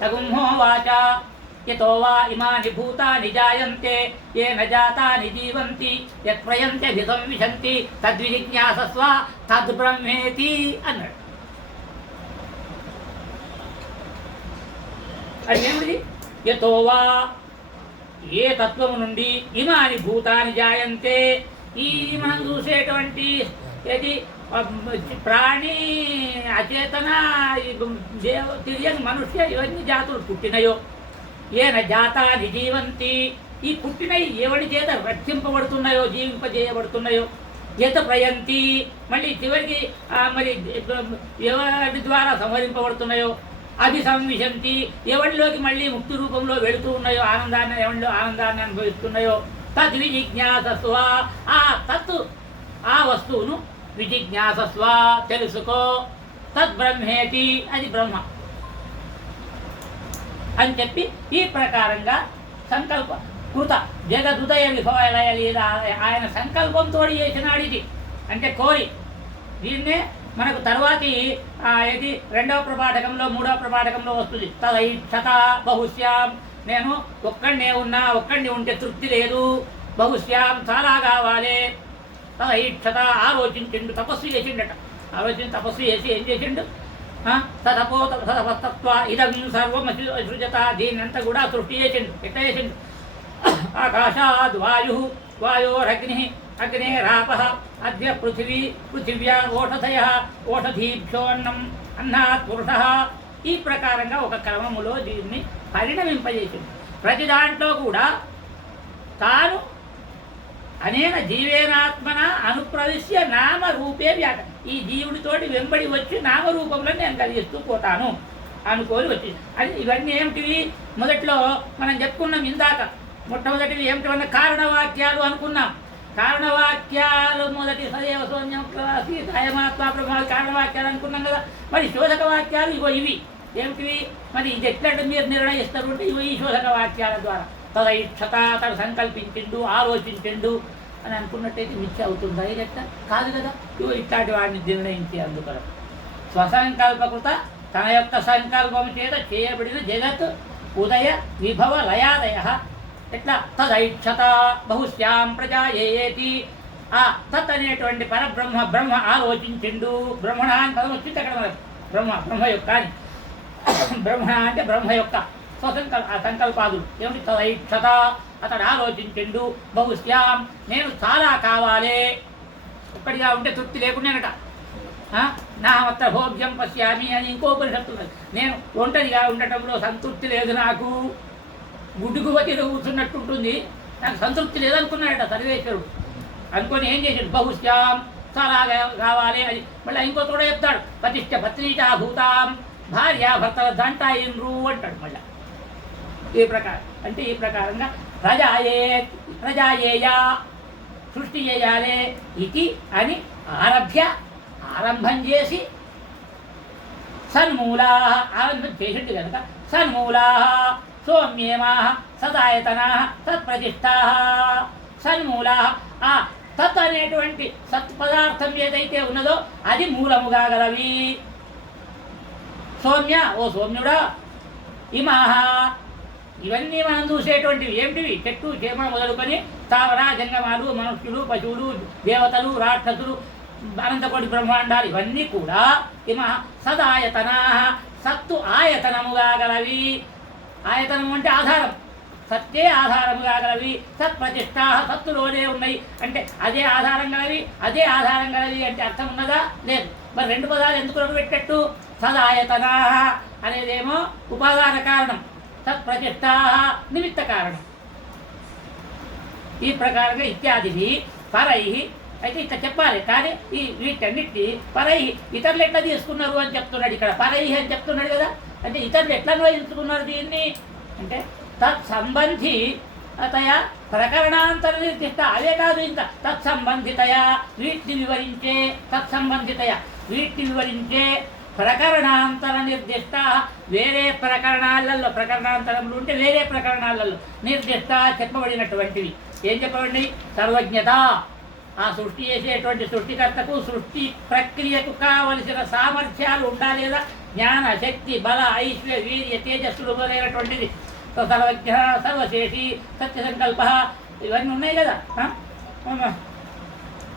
తగుంహోవాచ యతో వా ఇమాని భూతాని జాయంతే ఏన జాతాని జీవంతి యత్ప్రయంత్యభిసం విశంతి తద్విజిజ్ఞాసస్వ తద్బ్రహ్మేతి అన్నాడు. అదేమిటి? యతో వా ఏ తత్వము నుండి ఇమాని భూతాని జాయంతే ఈ మనం చూసేటువంటి ఏది ప్రాణి, అచేతన, తిరియని మనుష్య ఇవన్నీ జాతులు పుట్టినయో ఏన జాతాని జీవంతి ఈ పుట్టినవి ఎవరి చేత రక్షింపబడుతున్నాయో జీవింపజేయబడుతున్నాయో యత ప్రయంతి మళ్ళీ చివరికి మరి ఎవరి ద్వారా సంహరింపబడుతున్నాయో అభిసంవిశంతి ఎవరిలోకి మళ్ళీ ముక్తి రూపంలో వెళుతూ ఉన్నాయో ఎవరిలో ఆనందాన్ని అనుభవిస్తున్నాయో తద్విజిజ్ఞాసస్వ ఆ తత్తు ఆ వస్తువును విజిజ్ఞాసస్వ తెలుసుకో తద్బ్రహ్మేతి అది బ్రహ్మ అని చెప్పి ఈ ప్రకారంగా సంకల్ప కృత జగదుదయ విభవలయ లీల ఆయన సంకల్పంతో చేసినాడు. ఇది అంటే కోరి దీన్నే మనకు తర్వాతి ఇది 2వ ప్రపాఠకంలో 3వ ప్రపాఠకంలో వస్తుంది. తదైక్షత బహుశ్యాం నేను ఒక్కడిని ఉంటే తృప్తి లేదు, బహుశ్యాం చాలా కావాలి. తదైక్షత ఆలోచించిండు, తపస్సు చేసిండట. తపస్సు చేసి ఏం చేసిండు? తదపస్తత్వ ఇదం సర్వం సృజత దీన్నంతా కూడా సృష్టి చేసిండు. ఎట్లా చేసిండు? ఆకాశాద్ వాయోరగ్ని అగ్నేరాప అద్య పృథివ్యా ఓషధీభ్యోన్నం అన్నాత్ పురుష. ఈ ప్రకారంగా ఒక క్రమములో దీన్ని పరిణమింపజేసింది. ప్రతి దాంట్లో కూడా తాను అనేన జీవేనాత్మన అనుప్రవిశ్య నామరూపే వ్యాట ఈ జీవుడితోటి వెంబడి వచ్చి నామరూపంలో నేను కలిగిస్తూ పోతాను అనుకోని వచ్చింది. అది ఇవన్నీ ఏమిటివి? మొదట్లో మనం చెప్పుకున్నాం ఇందాక. మొట్టమొదటివి ఏమిటన్నా కారణవాక్యాలు అనుకున్నాం. కారణవాక్యాలు మొదటి సదేవ శూన్యం అయమాత్మ ప్రభావాలు కారణవాక్యాలు అనుకున్నాం కదా. మరి శోధక వాక్యాలు ఇవి ఏమిటివి? మరి ఇది ఎట్లా మీరు నిర్ణయిస్తారు అంటే ఈ శోధక వాక్యాల ద్వారా తదైక్షత తను సంకల్పించిండు, ఆలోచించిండు అని అనుకున్నట్టయితే మిథ్య అవుతుందా? ఇది ఎట్లా కాదు కదా. ఇట్లాంటి వాడిని నిర్ణయించి అందుకని స్వసంకల్పకృత తన యొక్క సంకల్పం చేత చేయబడిన జగత్ ఉదయ విభవ లయాదయ ఎట్లా తదైక్షత బహుశ్యాం ప్రజాయేతి ఆ తత్ అనేటువంటి బ్రహ్మ ఆలోచించిండు. బ్రహ్మణ అని పదం వచ్చింది అక్కడ మనకు. బ్రహ్మ యొక్క అని బ్రహ్మ అంటే బ్రహ్మ యొక్క సంకల్పాదులు ఏమిటి? తదైక్షత అతడు ఆలోచించిండు. బహుశ్యాం నేను చాలా కావాలి, ఒక్కడిగా ఉంటే తృప్తి లేకుండానట. నా మత్త భోగ్యం పశ్యామి అని ఇంకో ఉపనిషత్తు. నేను ఒంటరిగా ఉండటంలో సంతృప్తి లేదు, నాకు గుడ్డుగువ తిరుగుతున్నట్టుంటుంది, నాకు సంతృప్తి లేదనుకున్నాడట సర్వేశ్వరుడు. అనుకొని ఏం చేశాడు? బహుశ్యాం చాలా కావాలి అని మళ్ళీ ఇంకో కూడా చెప్తాడు. పతిష్ట పత్రికా భూతాం భార్య భర్తల దంటాయిండ్రు అంటాడు మళ్ళీ. ఈ ప్రకారంగా ప్రజాయేయ సృష్టి చేయాలి ఇది అని ఆరంభం చేసి సన్మూలా ఆరంభం చేసిండు కనుక సన్మూలా సోమ్యేమాః సదాయతనాః సత్ప్రతిష్ఠాః సన్మూలాః. ఆ తత్ అనేటువంటి సత్ పదార్థం ఏదైతే ఉన్నదో అది మూలముగా గలవి. సౌమ్య, ఓ సౌమ్యుడా, ఇమాహ, ఇవన్నీ మనం చూసేటువంటివి ఏమిటివి? చెట్టు చేమ మొదలుకొని స్థావర జంగమాలు, మనుష్యులు, పశువులు, దేవతలు, రాక్షసులు, అనంతకోటి బ్రహ్మాండాలు, ఇవన్నీ కూడా ఇమహ సదాయతనా, సత్తు ఆయతనముగా గలవి. ఆయతనం అంటే ఆధారం, సత్తే ఆధారముగా గలవి. సత్ప్రతిష్ఠా, సత్తులోనే ఉన్నాయి అంటే అదే ఆధారం గలవి, అదే ఆధారం గలవి అంటే అర్థం ఉన్నదా? లేదు. మరి రెండు పదాలు ఎందుకు పెట్టట్టు? సదాయతనా అనేదేమో ఉపాదాన కారణం, సత్ప్రతిష్ఠా నిమిత్త కారణం. ఈ ప్రకారంగా ఇత్యాది పరై అయితే ఇట్లా చెప్పాలి. కానీ ఈ వీటన్నిటి పరై ఇతరులు ఎట్లా తీసుకున్నారు అని చెప్తున్నాడు ఇక్కడ. పరై అని చెప్తున్నాడు కదా, అంటే ఇతరులు ఎట్లా తీసుకున్నారు దీన్ని అంటే తత్సంబంధి తయా ప్రకరణాంతర నిర్దిష్ట. అదే కాదు, ఇంకా తత్సంబంధితయా వీటిని వివరించే, తత్సంబంధితయా వీటిని వివరించే ప్రకరణాంతర నిర్దిష్ట, వేరే ప్రకరణాలలో, ప్రకరణాంతరములు ఉంటే వేరే ప్రకరణాలలో నిర్దిష్ట చెప్పబడినటువంటివి. ఏం చెప్పబడి? సర్వజ్ఞత, ఆ సృష్టి చేసేటువంటి సృష్టికర్తకు సృష్టి ప్రక్రియకు కావలసిన సామర్థ్యాలు ఉండాలి కదా. జ్ఞాన, శక్తి, బల, ఐశ్వర్య, వీర్య, తేజస్సులు మొదలైనటువంటిది. సర్వజ్ఞ, సర్వశేషి, సత్యసంకల్ప, ఇవన్నీ ఉన్నాయి కదా.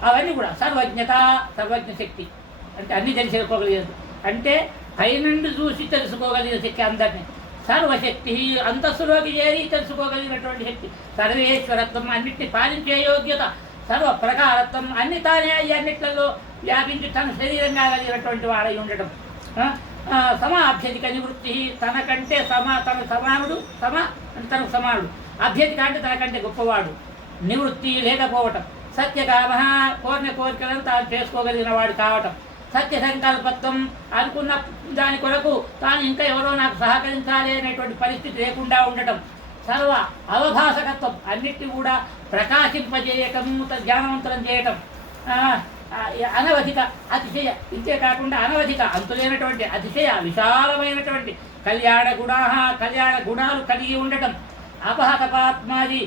అవన్నీ కూడా సర్వజ్ఞత, సర్వజ్ఞ శక్తి అంటే అన్నీ తెలుసుకోగలిగేది, అంటే పైనుండి చూసి తెలుసుకోగలిగిన శక్తి అందరినీ. సర్వశక్తి, అంతస్తులోకి చేరి తెలుసుకోగలిగినటువంటి శక్తి. సర్వేశ్వరత్వం, అన్నిటిని పాలించే యోగ్యత. సర్వ ప్రకారత్వం, అన్ని తానే అన్నిట్లలో వ్యాపించి తన శరీరంగా కలిగినటువంటి వాడై ఉండటం. సమాభ్యధిక నివృత్తి, తనకంటే తన సమానుడు, తనకు సమానుడు. అభ్యధిక అంటే తనకంటే గొప్పవాడు. నివృత్తి లేకపోవటం. సత్యకామ, కోరిన కోరికలను తాను చేసుకోగలిగిన వాడు కావటం. సత్య సంకల్పత్వం, అనుకున్న దాని కొరకు తాను ఇంకా ఎవరో నాకు సహకరించాలి అనేటువంటి పరిస్థితి లేకుండా ఉండటం. సర్వ అవభాసకత్వం, అన్నిటినీ కూడా ప్రకాశింపజేయటము, జ్ఞానవంతులం చేయటం. అనవధిక అతిశయ, ఇంతే కాకుండా అనవధిక అంతులేనటువంటి అతిశయ విశాలమైనటువంటి కళ్యాణ గుణాలు కలిగి ఉండటం. అపహత పాత్మాది,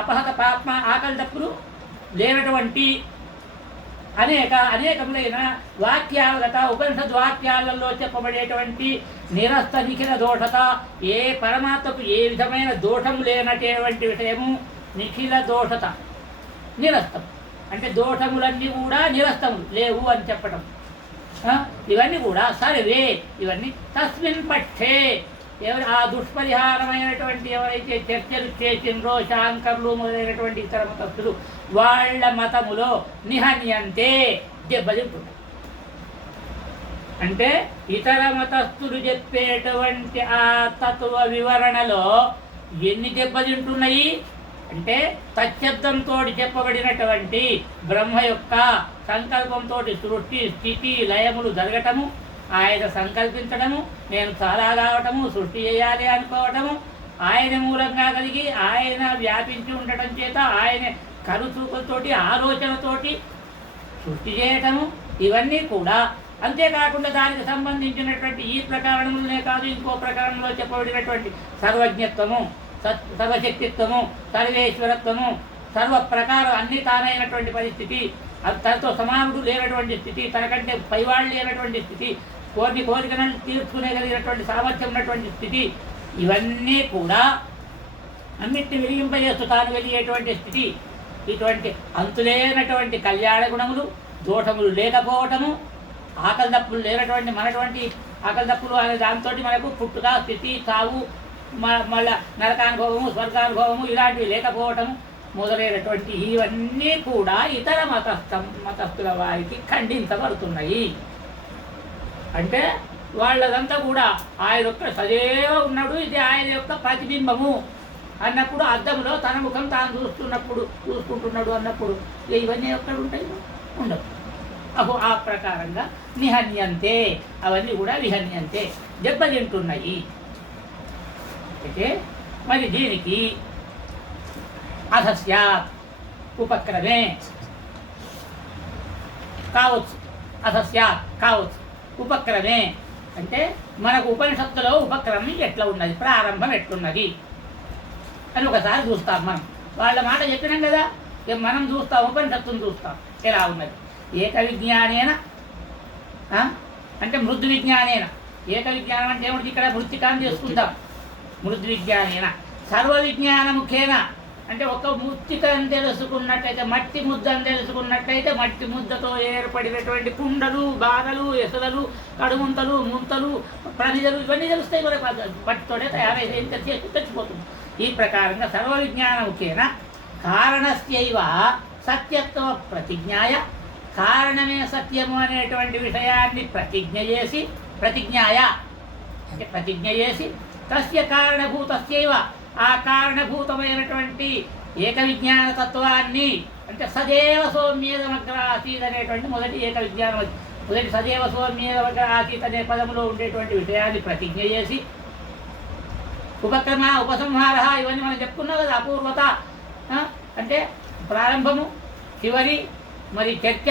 అపహత పాత్మ ఆకలి తప్పులు లేనటువంటి అనేకములైన వాక్యాలత, ఉపనిషద్ వాక్యాలలో చెప్పబడేటువంటి నిరస్త నిఖిల దోషత. ఏ పరమాత్మకు ఏ విధమైన దోషము లేనటువంటి విషయము నిఖిల దోషత. నిరస్తం అంటే దోషములన్నీ కూడా నిరస్తములు, లేవు అని చెప్పటం. ఇవన్నీ కూడా సర్వే, ఇవన్నీ తస్మిన్ పక్షే, ఎవరు ఆ దుష్పరిహారమైనటువంటి ఎవరైతే చర్చలు చేసిండ్రో శాంకర్లు మొదలైనటువంటి ఇతర మతస్థులు, వాళ్ళ మతములో నిహన్యంతే దెబ్బతింటుంది. అంటే ఇతర మతస్థులు చెప్పేటువంటి ఆ తత్వ వివరణలో ఎన్ని దెబ్బతింటున్నాయి అంటే, తచ్చబ్దంతో చెప్పబడినటువంటి బ్రహ్మ యొక్క సంకల్పంతో సృష్టి స్థితి లయములు జరగటము, ఆయన సంకల్పించడము, నేను చాలా కావటము, సృష్టి చేయాలి అనుకోవటము, ఆయన మూలంగా కలిగి ఆయన వ్యాపించి ఉండటం చేత ఆయన కనుచూపులతోటి ఆలోచనతోటి సృష్టి చేయటము, ఇవన్నీ కూడా. అంతేకాకుండా దానికి సంబంధించినటువంటి ఈ ప్రకరణములనే కాదు, ఇంకో ప్రకరణంలో చెప్పబడినటువంటి సర్వజ్ఞత్వము, సర్వశక్తిత్వము, సర్వేశ్వరత్వము, సర్వ ప్రకారం అన్ని తానైనటువంటి పరిస్థితి, తనతో సమానుడు లేనటువంటి స్థితి, తనకంటే పైవాళ్ళు లేనటువంటి స్థితి, కోరికలను తీర్చుకునేగలిగినటువంటి సామర్థ్యం ఉన్నటువంటి స్థితి, ఇవన్నీ కూడా అన్నిటిని వెలిగింపజేస్తూ తాను వెలిగేటువంటి స్థితి. ఇటువంటి అంతులేనటువంటి కళ్యాణ గుణములు, దోషములు లేకపోవటము, ఆకలి దప్పులు లేనటువంటి మనటువంటి ఆకలి దప్పులు అనే దాంతో మనకు పుట్టుక, స్థితి, చావు, మళ్ళా నరకానుభవము, స్వర్గానుభవము ఇలాంటివి లేకపోవటము మొదలైనటువంటి ఇవన్నీ కూడా ఇతర మతస్థుల వారికి ఖండించబడుతున్నాయి. అంటే వాళ్ళదంతా కూడా ఆయన యొక్క సజీవ ఉన్నాడు, ఇది ఆయన యొక్క ప్రతిబింబము అన్నప్పుడు, అద్దంలో తన ముఖం తాను చూసుకుంటున్నాడు అన్నప్పుడు ఇవన్నీ ఎక్కడ ఉంటాయి? ఉండవు. అహో ఆ ప్రకారంగా నిహన్యంతే, అవన్నీ కూడా విహన్యంతే, దెబ్బతింటున్నాయి. అయితే మరి దీనికి అధస్యాత్ ఉపక్రమే కావచ్చు, అధస్యాత్ కావచ్చు, ఉపక్రమే అంటే మనకు ఉపనిషత్తులో ఉపక్రమం ఎట్లా ఉన్నది, ప్రారంభం ఎట్లున్నది అని ఒకసారి చూస్తాం. మనం వాళ్ళ మాట చెప్పినాం కదా, మనం చూస్తాం, ఉపనిషత్తును చూస్తాం ఎలా ఉన్నది. ఏక విజ్ఞానేన అంటే మృద్ విజ్ఞానేన, ఏక విజ్ఞానం అంటే ఏమిటి, ఇక్కడ మృత్తికాన్ని చేసుకుంటాం. మృద్ విజ్ఞానేన సర్వ విజ్ఞానముఖేన అంటే ఒక మృత్తికను తెలుసుకున్నట్టయితే, మట్టి ముద్దను తెలుసుకున్నట్టయితే, మట్టి ముద్దతో ఏర్పడినటువంటి కుండలు, బాధలు, ఎసలు, కడుముంతలు, ముంతలు, ప్రనిజలు ఇవన్నీ తెలుస్తాయి. మనకు మట్టితోనే తయారైతే తెచ్చిపోతుంది. ఈ ప్రకారంగా సర్వ విజ్ఞానముఖేన కారణస్యైవ సత్యత్వ ప్రతిజ్ఞాయ, కారణమే సత్యము అనేటువంటి విషయాన్ని ప్రతిజ్ఞాయ అంటే ప్రతిజ్ఞ చేసి, తస్య కారణభూతస్యైవ ఆ కారణభూతమైనటువంటి ఏక విజ్ఞాన తత్వాన్ని అంటే సదేవ సౌమ్యేదమగ్ర ఆసీత్ అనేటువంటి మొదటి ఏక విజ్ఞానం, మొదటి సదేవ సౌమ్యేదమగ్ర ఆసీత్ అనే పదములో ఉండేటువంటి విషయాన్ని ప్రతిజ్ఞ చేసి, ఉపక్రమ ఉపసంహార ఇవన్నీ మనం చెప్పుకున్నాం కదా. అపూర్వత అంటే ప్రారంభము, చివరి, మరి చర్చ,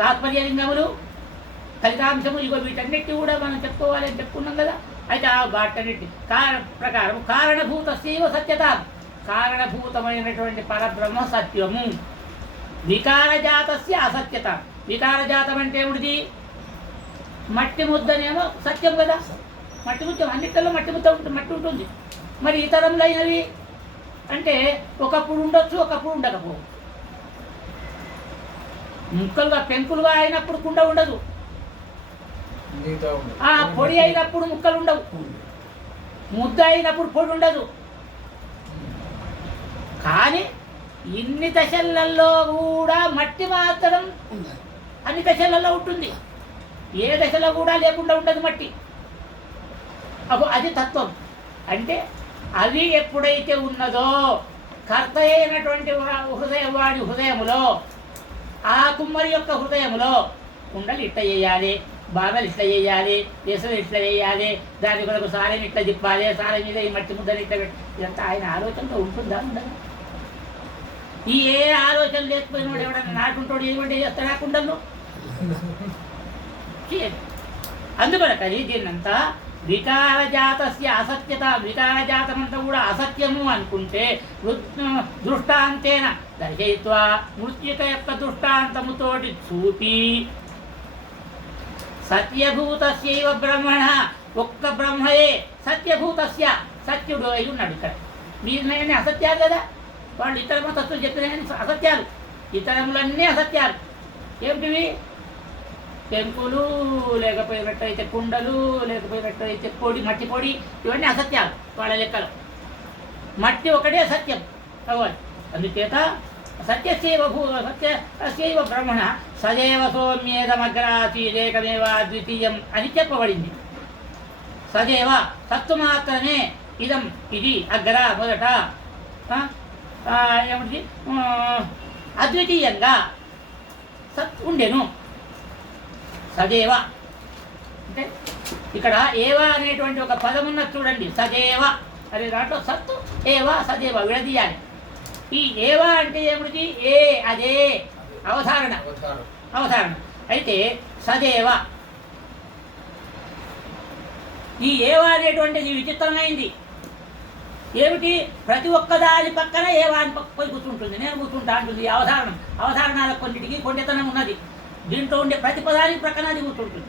తాత్పర్యలింగములు, ఫలితాంశము, ఇగో వీటన్నిటి కూడా మనం చెప్పుకోవాలి అని చెప్పుకున్నాం కదా. అయితే ఆ వాటన్నిటి ప్రకారం కారణభూతస్యైవ సత్యత, కారణభూతమైనటువంటి పరబ్రహ్మ సత్యము. వికారజాతస్య అసత్యత, వికారజాతం అంటే ఏమిటిది, మట్టి ముద్దనేమో సత్యం కదా, మట్టి ముద్ద అన్నిటిలో మట్టి ఉంటుంది. మరి ఇతరములైనవి అంటే ఒకప్పుడు ఉండొచ్చు, ఒకప్పుడు ఉండకపో. ముక్కలుగా పెంకులుగా అయినప్పుడు కుండ ఉండదు, పొడి అయినప్పుడు ముక్కలు ఉండవు, ముద్ద అయినప్పుడు పొడి ఉండదు. కానీ ఇన్ని దశలలో కూడా మట్టి మాత్రం అన్ని దశలలో ఉంటుంది, ఏ దశలో కూడా లేకుండా ఉండదు మట్టి. అది తత్వం. అంటే అది ఎప్పుడైతే ఉన్నదో కర్త అయినటువంటి వాడి హృదయములో, ఆ కుమ్మరి యొక్క హృదయములో కుండలు ఇట్లా చేయాలి, బాధలు ఇట్లా చేయాలి, ఎసలు ఇట్లా చేయాలి, దాని కొరకు సారెని ఇట్లా తిప్పాలి, సారె మీద ఈ మట్టి ముద్దని ఇట్లా పెట్టి, ఇదంతా ఆయన ఆలోచనలో ఉంటుందా ఉండదు. ఈ ఏ ఆలోచన లేకపోయిన వాడు ఎవడన్నా నాటుంటాడు ఏమంటే చేస్తాడు ఆ కుండల్లో. అందుకొనకది దీన్నంతా వికారజాతస్య అసత్యత, వికారజాతమంతా కూడా అసత్యము అనుకుంటే దృష్టాంతేన దర్శయిత్వా, మృత్యుక యొక్క దృష్టాంతముతోటి చూపి, సత్యభూతస్యైవ బ్రహ్మణ, ఒక్క బ్రహ్మయే సత్యభూతస్య, సత్యుడు అయి ఉన్నాడు. ఇక్కడ మీరున్నాయని అసత్యాలు కదా, వాళ్ళు ఇతర మతస్థులు చెప్పినాయని అసత్యాలు, ఇతరములన్నీ అసత్యాలు. ఏమిటివి, పెంకులు, లేకపోయినట్టయితే కుండలు, లేకపోయినట్టయితే పొడి, మట్టి పొడి, ఇవన్నీ అసత్యాలు వాళ్ళ లెక్కలు. మట్టి ఒకటే సత్యం అవ్వాలి. అందుచేత సత్యస్యైవ బ్రహ్మణ సదేవ సౌమ్యేదమగ్రాసీదేకమేవ ద్వితీయం అని చెప్పబడింది. సదేవ సత్తు మాత్రమే, ఇదం ఇది అగ్ర మొదట ఏమిటి అద్వితీయంగా సత్ ఉండెను. సదేవ అంటే ఇక్కడ ఏవ అనేటువంటి ఒక పదం ఉన్నది చూడండి. సదేవ అనే దాంట్లో సత్తు ఏవ సదేవ విడదీయాలి. ఈ ఏవ అంటే ఏమిటి, ఏ అదే అవధారణ. అయితే సదేవ, ఈ ఏవ అనేటువంటిది విచిత్రమైంది. ఏమిటి, ప్రతి ఒక్కదాని పక్కన ఏవా అని పోయి కూర్చుంటుంది, నేను కూర్చుంటా అంటుంది. అవధారణాల కొన్నిటికి కొండెతనం ఉన్నది. దీంట్లో ఉండే ప్రతి పదానికి ప్రక్కన అది కూర్చుంటుంది.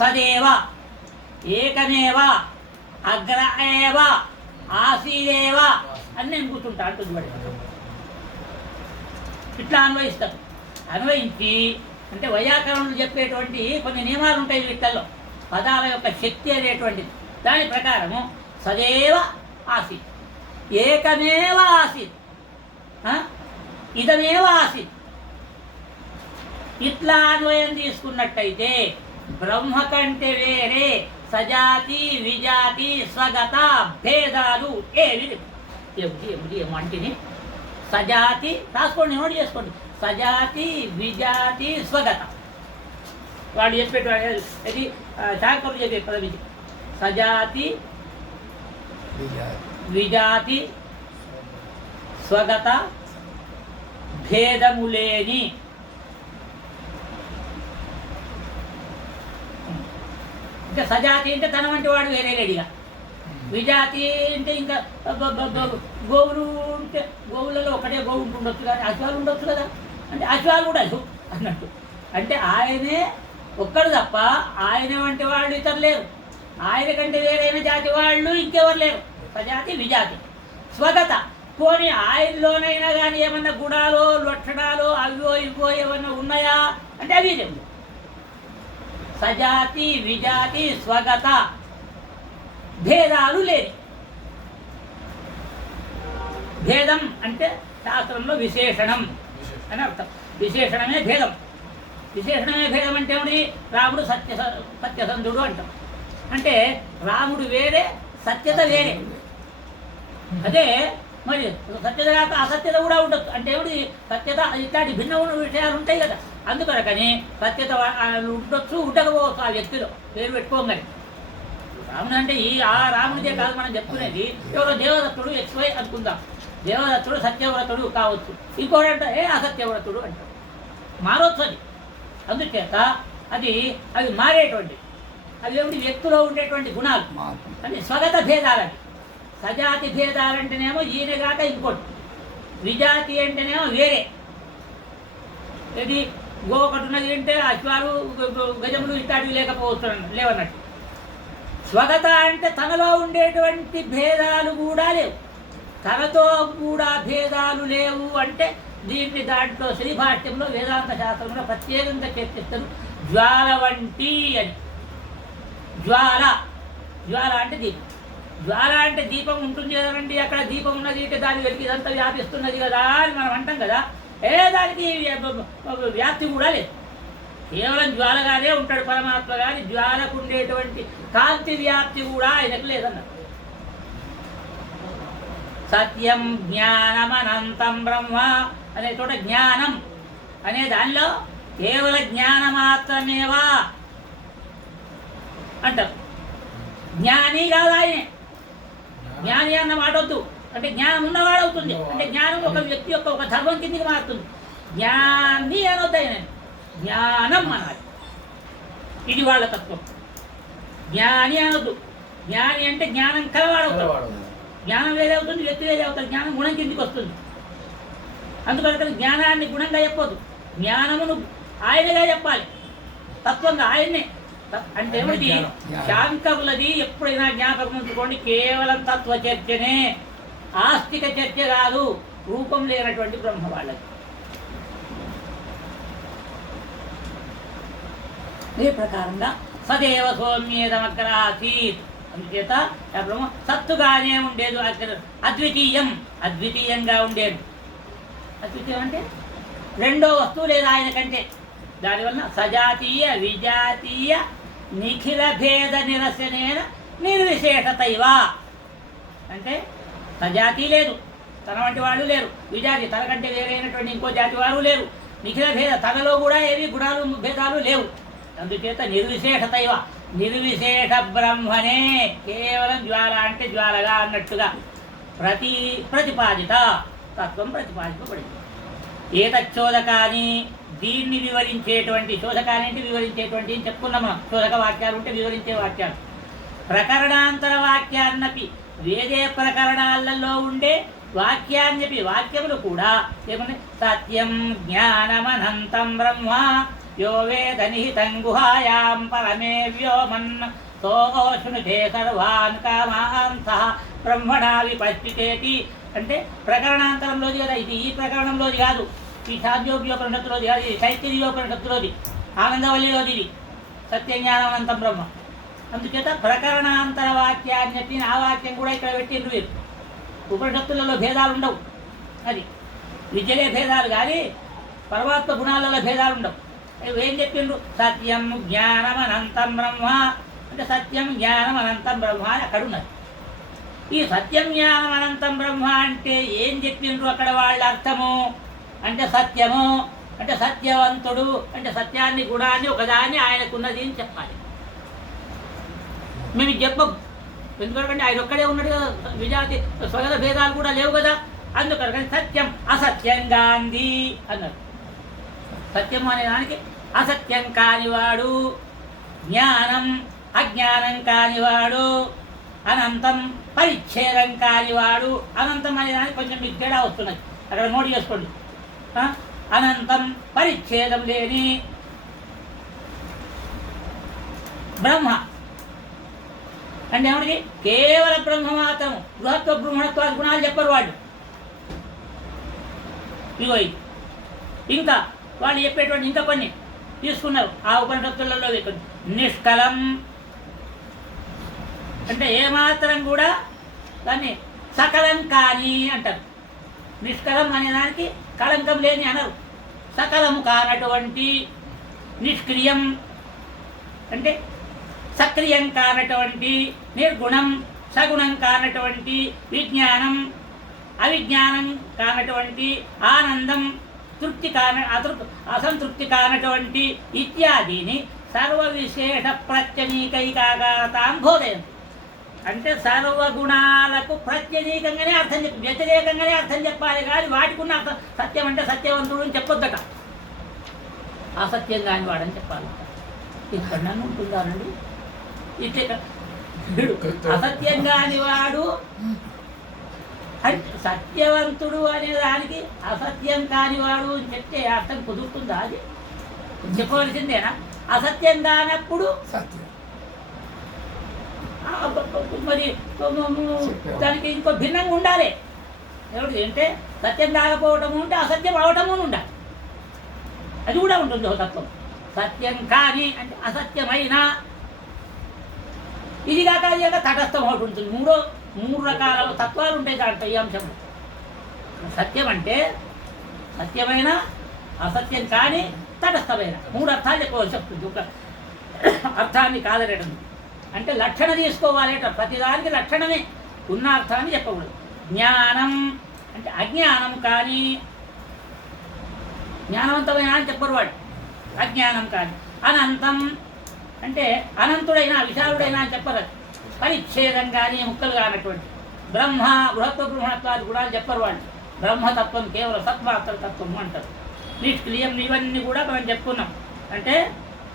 సదేవ, ఏకమేవ, అగ్ర ఏవ, ఆసీదేవ అని నేను కూర్చుంటా అంటుంది. వాడి ఇట్లా అన్వయిస్తారు. అన్వయించి అంటే వైయాకరణలు చెప్పేటువంటి కొన్ని నియమాలు ఉంటాయి వీటిల్లో, పదాల యొక్క శక్తి అనేటువంటిది. దాని ప్రకారము సదేవ ఆసీత్, ఏకమేవ ఆసీత్, ఇదమేవ ఆసీత్, ఇట్లా అన్వయం తీసుకున్నట్టయితే బ్రహ్మ కంటే వేరే సజాతి, విజాతి, స్వగత భేదాలు ఏవి ఏమంటిని. సజాతి రాసుకోండి, నోట్ చేసుకోండి. సజాతి, విజాతి, స్వగత. వాడు చెప్పేటువంటి ఇది శాంకరులు చెప్పే పదం ఇది. సజాతి, విజాతి, స్వగత భేదములేని ఇంకా సజాతి అంటే తన వంటి వాడు వేరే లేడిగా. విజాతి అంటే ఇంకా గోవులు ఉంటే గోవులలో ఒకటే గోవు ఉండొచ్చు, కానీ అశ్వాలు ఉండొచ్చు కదా, అంటే అశ్వాలు కూడా అన్నట్టు. అంటే ఆయనే ఒక్కడు తప్ప ఆయన వంటి వాళ్ళు ఇతరు లేరు, ఆయన కంటే వేరైన జాతి వాళ్ళు ఇంకెవరు లేరు. సజాతి విజాతి. స్వగత పోనీ ఆయనలోనైనా కానీ ఏమన్నా గుణాలు లక్షణాలు అవివో ఇవో ఏమన్నా ఉన్నాయా అంటే అవి లేవు. సజాతి విజాతి స్వగత భేదాలు లేని. భేదం అంటే శాస్త్రంలో విశేషణం అని అర్థం. విశేషణమే భేదం. విశేషణమే భేదం అంటే ఏమిటి? రాముడు సత్యసంధుడు అంటాం. అంటే రాముడు వేరే, సత్యత వేరే. అదే మరి సత్యత కాక అసత్యత కూడా ఉండొచ్చు. అంటే ఏమిటి? సత్యత ఇట్లాంటి భిన్న విషయాలు ఉంటాయి కదా, అందుకని సత్యత ఉండొచ్చు, ఉండకపోవచ్చు ఆ వ్యక్తిలో, పేరు పెట్టుకోగానే. రాముడు అంటే ఆ రాముడిదే కాదు మనం చెప్పుకునేది. ఎవరో దేవదత్తుడు XY అనుకుందాం. దేవదత్తుడు సత్యవ్రతుడు కావచ్చు, ఇంకోటంటే అసత్యవ్రతుడు అంటారు. మారొచ్చు అది. అందుచేత అవి మారేటువంటి అవి ఏమిటి? వ్యక్తిలో ఉండేటువంటి గుణాలు అంటే స్వగత భేదాలని. సజాతి భేదాలంటేనేమో ఈయన కాక ఇంకోటి, విజాతి అంటేనేమో వేరే. ఇది ఒకటి ఉన్నది అంటే అశ్వాలు గజములు ఇట్లాంటివి లేవన్నట్టు. స్వగత అంటే తనలో ఉండేటువంటి భేదాలు కూడా లేవు, తనతో కూడా భేదాలు లేవు. అంటే దీన్ని దాంట్లో శ్రీభాష్యంలో వేదాంత శాస్త్రంలో ప్రత్యేకంగా చర్చిస్తారు. జ్వాల వంటి అని. జ్వాల అంటే దీపం. జ్వాల అంటే దీపం ఉంటుంది కదండి, అక్కడ దీపం ఉన్నది అంటే దాని వెలికి ఇదంతా వ్యాపిస్తున్నది కదా అని మనం అంటాం కదా. దానికి వ్యాప్తి కూడా లేదు, కేవలం జ్వాలగానే ఉంటాడు పరమాత్మ. కానీ జ్వాలకు ఉండేటువంటి కాంతి వ్యాప్తి కూడా ఆయనకు లేదన్నారు. సత్యం జ్ఞానమనంతం బ్రహ్మ అనే చోట జ్ఞానం అనే దానిలో కేవల జ్ఞానం మాత్రమేవా అంటారు. జ్ఞాని కాదు ఆయనే. జ్ఞాని అన్న మాట వద్దు, అంటే జ్ఞానం ఉన్నవాడవుతుంది. అంటే జ్ఞానం ఒక వ్యక్తి యొక్క ఒక ధర్మం కిందికి మారుతుంది. జ్ఞాని అనొద్దు ఆయన, జ్ఞానం అనాలి. ఇది వాళ్ళ తత్వం. జ్ఞాని అనొద్దు. జ్ఞాని అంటే జ్ఞానం కలవాడవుతాడు. జ్ఞానం వేరే అవుతుంది, వ్యక్తి వేరే అవుతాడు. జ్ఞానం గుణం కిందికి వస్తుంది. అందుకని జ్ఞానాన్ని గుణంగా చెప్పొద్దు, జ్ఞానమును ఆయనగా చెప్పాలి, తత్వంగా ఆయన్నే. అంటే ఏమిటి? శాంకరులది ఎప్పుడైనా జ్ఞాపకం ఉంచుకోండి, కేవలం తత్వ చర్చనే, ఆస్తిక చర్చ కాదు. రూపం లేనటువంటి బ్రహ్మ వాళ్ళది. ఈ ప్రకారంగా సదేవ సౌమ్యేదమగ్రాసీత్. అందుచేత బ్రహ్మ సత్తుగానే ఉండేది, అద్వితీయంగా ఉండేది. అద్వితీయం అంటే రెండో వస్తువు లేదు ఆయన కంటే. దానివల్ల సజాతీయ విజాతీయ నిఖిల భేద నిరసనేన నిర్విశేషతైవా. అంటే సజాతి లేదు, తన వంటి వాళ్ళు లేరు. విజాతి తనకంటే వేరైనటువంటి ఇంకో జాతి వారు లేరు. నిఖిల భేద తనలో కూడా ఏవి గుణాలు భేదాలు లేవు. అందుచేత నిర్విశేషతైవ, నిర్విశేష బ్రహ్మనే. కేవలం జ్వాల అంటే జ్వాలగా అన్నట్టుగా ప్రతిపాదిత తత్వం ప్రతిపాదించబడింది. ఏతచ్చోదకాని దీన్ని వివరించేటువంటి, చోదకాని అంటే వివరించేటువంటి అని చెప్పుకున్నాం మనం. చోదక వాక్యాలు ఉంటే వివరించే వాక్యాలు. ప్రకరణాంతర వాక్యాన్నపి, వేరే ప్రకరణాలలో ఉండే వాక్యాన్యపి, వాక్యములు కూడా ఏమన్నా సత్యం జ్ఞానమనంతం బ్రహ్మ యో వేద నిహితం గుహాయాం పరమే వ్యోమన్ సోషునుతే సర్వాన్ కామాన్ సహ బ్రహ్మణా విపశ్చితేతి. అంటే ప్రకరణాంతరంలోది కదా ఇది, ఈ ప్రకరణంలోది కాదు. ఈ శాద్యోగ్యోపనిషత్తులోది కాదు, ఇది తైత్తిరీయోపనిషత్తులోది, ఆనందవల్లిలోది ఇది సత్యజ్ఞానమంతం బ్రహ్మ. అందుచేత ప్రకరణాంతర వాక్యాన్ని చెప్పిన ఆ వాక్యం కూడా ఇక్కడ పెట్టిండ్రు వీరు. ఉపనిషత్తులలో భేదాలు ఉండవు, అది విద్యలే భేదాలు, కానీ పరమాత్మ గుణాలలో భేదాలు ఉండవు. ఏం చెప్పిండ్రు? సత్యం జ్ఞానమనంతం బ్రహ్మ అంటే సత్యం జ్ఞానం అనంతం బ్రహ్మ అని అక్కడ ఉన్నది. ఈ సత్యం జ్ఞానం అనంతం బ్రహ్మ అంటే ఏం చెప్పిండ్రు అక్కడ వాళ్ళ అర్థము అంటే సత్యము అంటే సత్యవంతుడు అంటే సత్యాన్ని గుణాన్ని ఒకదాన్ని ఆయనకున్నది అని చెప్పాలి. మేము చెప్పము, ఎందుకంటే ఆయన ఒక్కడే ఉన్నాడు కదా, విజాతి స్వగత భేదాలు కూడా లేవు కదా. అందుకని సత్యం అసత్యంగా అంది అన్నారు. సత్యము అనే దానికి అసత్యం కానివాడు, జ్ఞానం అజ్ఞానం కానివాడు, అనంతం పరిచ్ఛేదం కానివాడు. అనంతం అనే దానికి కొంచెం మీకు తేడా వస్తున్నది, అక్కడ నోట్ చేసుకోండి. అనంతం పరిచ్ఛేదం లేని బ్రహ్మ అంటే ఏమిటి? కేవల బ్రహ్మ మాత్రం. బృహత్వ బ్రహ్మణత్వాది గుణాలు చెప్పరు వాళ్ళు. ఇగో ఇంకా వాళ్ళు చెప్పేటువంటి ఇంకా కొన్ని తీసుకున్నారు ఆ ఉపనిషత్తులలో. నిష్కలం అంటే ఏమాత్రం కూడా దాన్ని సకలం కాని అంటారు. నిష్కలం అనే దానికి కళంకం లేని అనరు. సకలము కానటువంటి, నిష్క్రియం అంటే సక్రియం కానటువంటి, నిర్గుణం సగుణం కానటువంటి, విజ్ఞానం అవిజ్ఞానం కానటువంటి, ఆనందం తృప్తి అసంతృప్తి కానటువంటి ఇత్యాదిని సర్వవిశేష ప్రత్యనీకైకాగాతాం బోధయంతి. అంటే సర్వగుణాలకు ప్రత్యేకంగానే అర్థం చెప్పి, వ్యతిరేకంగానే అర్థం చెప్పాలి కానీ వాటికున్న అర్థం. సత్యం అంటే సత్యవంతుడు అని చెప్పొద్దట, అసత్యం కాని వాడని చెప్పాలి. ఇక్కడ ఉంటుందానండి ఇట్లా అసత్యం కాని వాడు అంటే సత్యవంతుడు అనే దానికి అసత్యం కానివాడు అని చెప్తే అర్థం కుదురుతుందా? అది చెప్పవలసిందేనా? అసత్యం కానప్పుడు మరి దానికి ఇంకో భిన్నంగా ఉండాలి. ఏమిటి అంటే సత్యం కాకపోవటము ఉంటే అసత్యం అవటము ఉండాలి. అది కూడా ఉంటుంది ఒక తత్వం. సత్యం కాని అంటే అసత్యమైన, ఇది కాక అది కాక తటస్థం ఒకటి ఉంటుంది. మూడు రకాల తత్వాలు ఉంటాయి దాంట్లో ఈ అంశంలో. సత్యం అంటే సత్యమైన, అసత్యం కానీ, తటస్థమైన, మూడు అర్థాలు చెప్పవలసి వస్తుంది. ఒక అర్థాన్ని కాదలేటం అంటే లక్షణ తీసుకోవాలేట. ప్రతిదానికి లక్షణమే, ఉన్న అర్థాన్ని చెప్పకూడదు. జ్ఞానం అంటే అజ్ఞానం కానీ, జ్ఞానవంతమైన అని చెప్పరు వాడు, అజ్ఞానం కానీ. అనంతం అంటే అనంతుడైనా విశాలుడైనా అని చెప్పరు. పరిచ్ఛేదం కానీ, ముక్కలు కానటువంటి బ్రహ్మ బృహత్వ బ్రహ్మత్వాది గుణాలు చెప్పరు వాళ్ళు. బ్రహ్మతత్వం కేవలం సత్మాత్ర తత్వం అంటారు. నిష్క్రియం ఇవన్నీ కూడా మనం చెప్పుకున్నాం. అంటే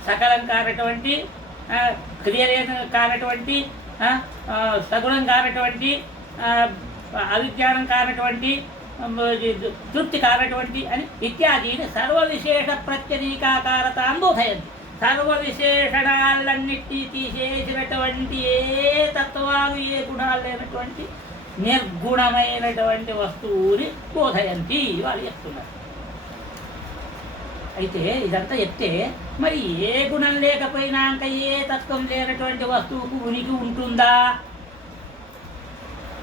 సకలం కానటువంటి, క్రియలేని కానటువంటి, సగుణం కానటువంటి, అవిజ్ఞానం కానటువంటి, తృప్తి కానటువంటి అని ఇత్యాదిని సర్వ విశేష ప్రత్యనీకాకారతాం బోధయంతి. సర్వ విశేషణాలన్నిటి తీసేసినటువంటి, ఏ తత్వాలు ఏ గుణాలు లేనటువంటి నిర్గుణమైనటువంటి వస్తువుని బోధయంతి వాళ్ళు చెప్తున్నారు. అయితే ఇదంతా చెప్తే మరి ఏ గుణం లేకపోయినాక ఏ తత్వం లేనటువంటి వస్తువుకు ఉనికి ఉంటుందా?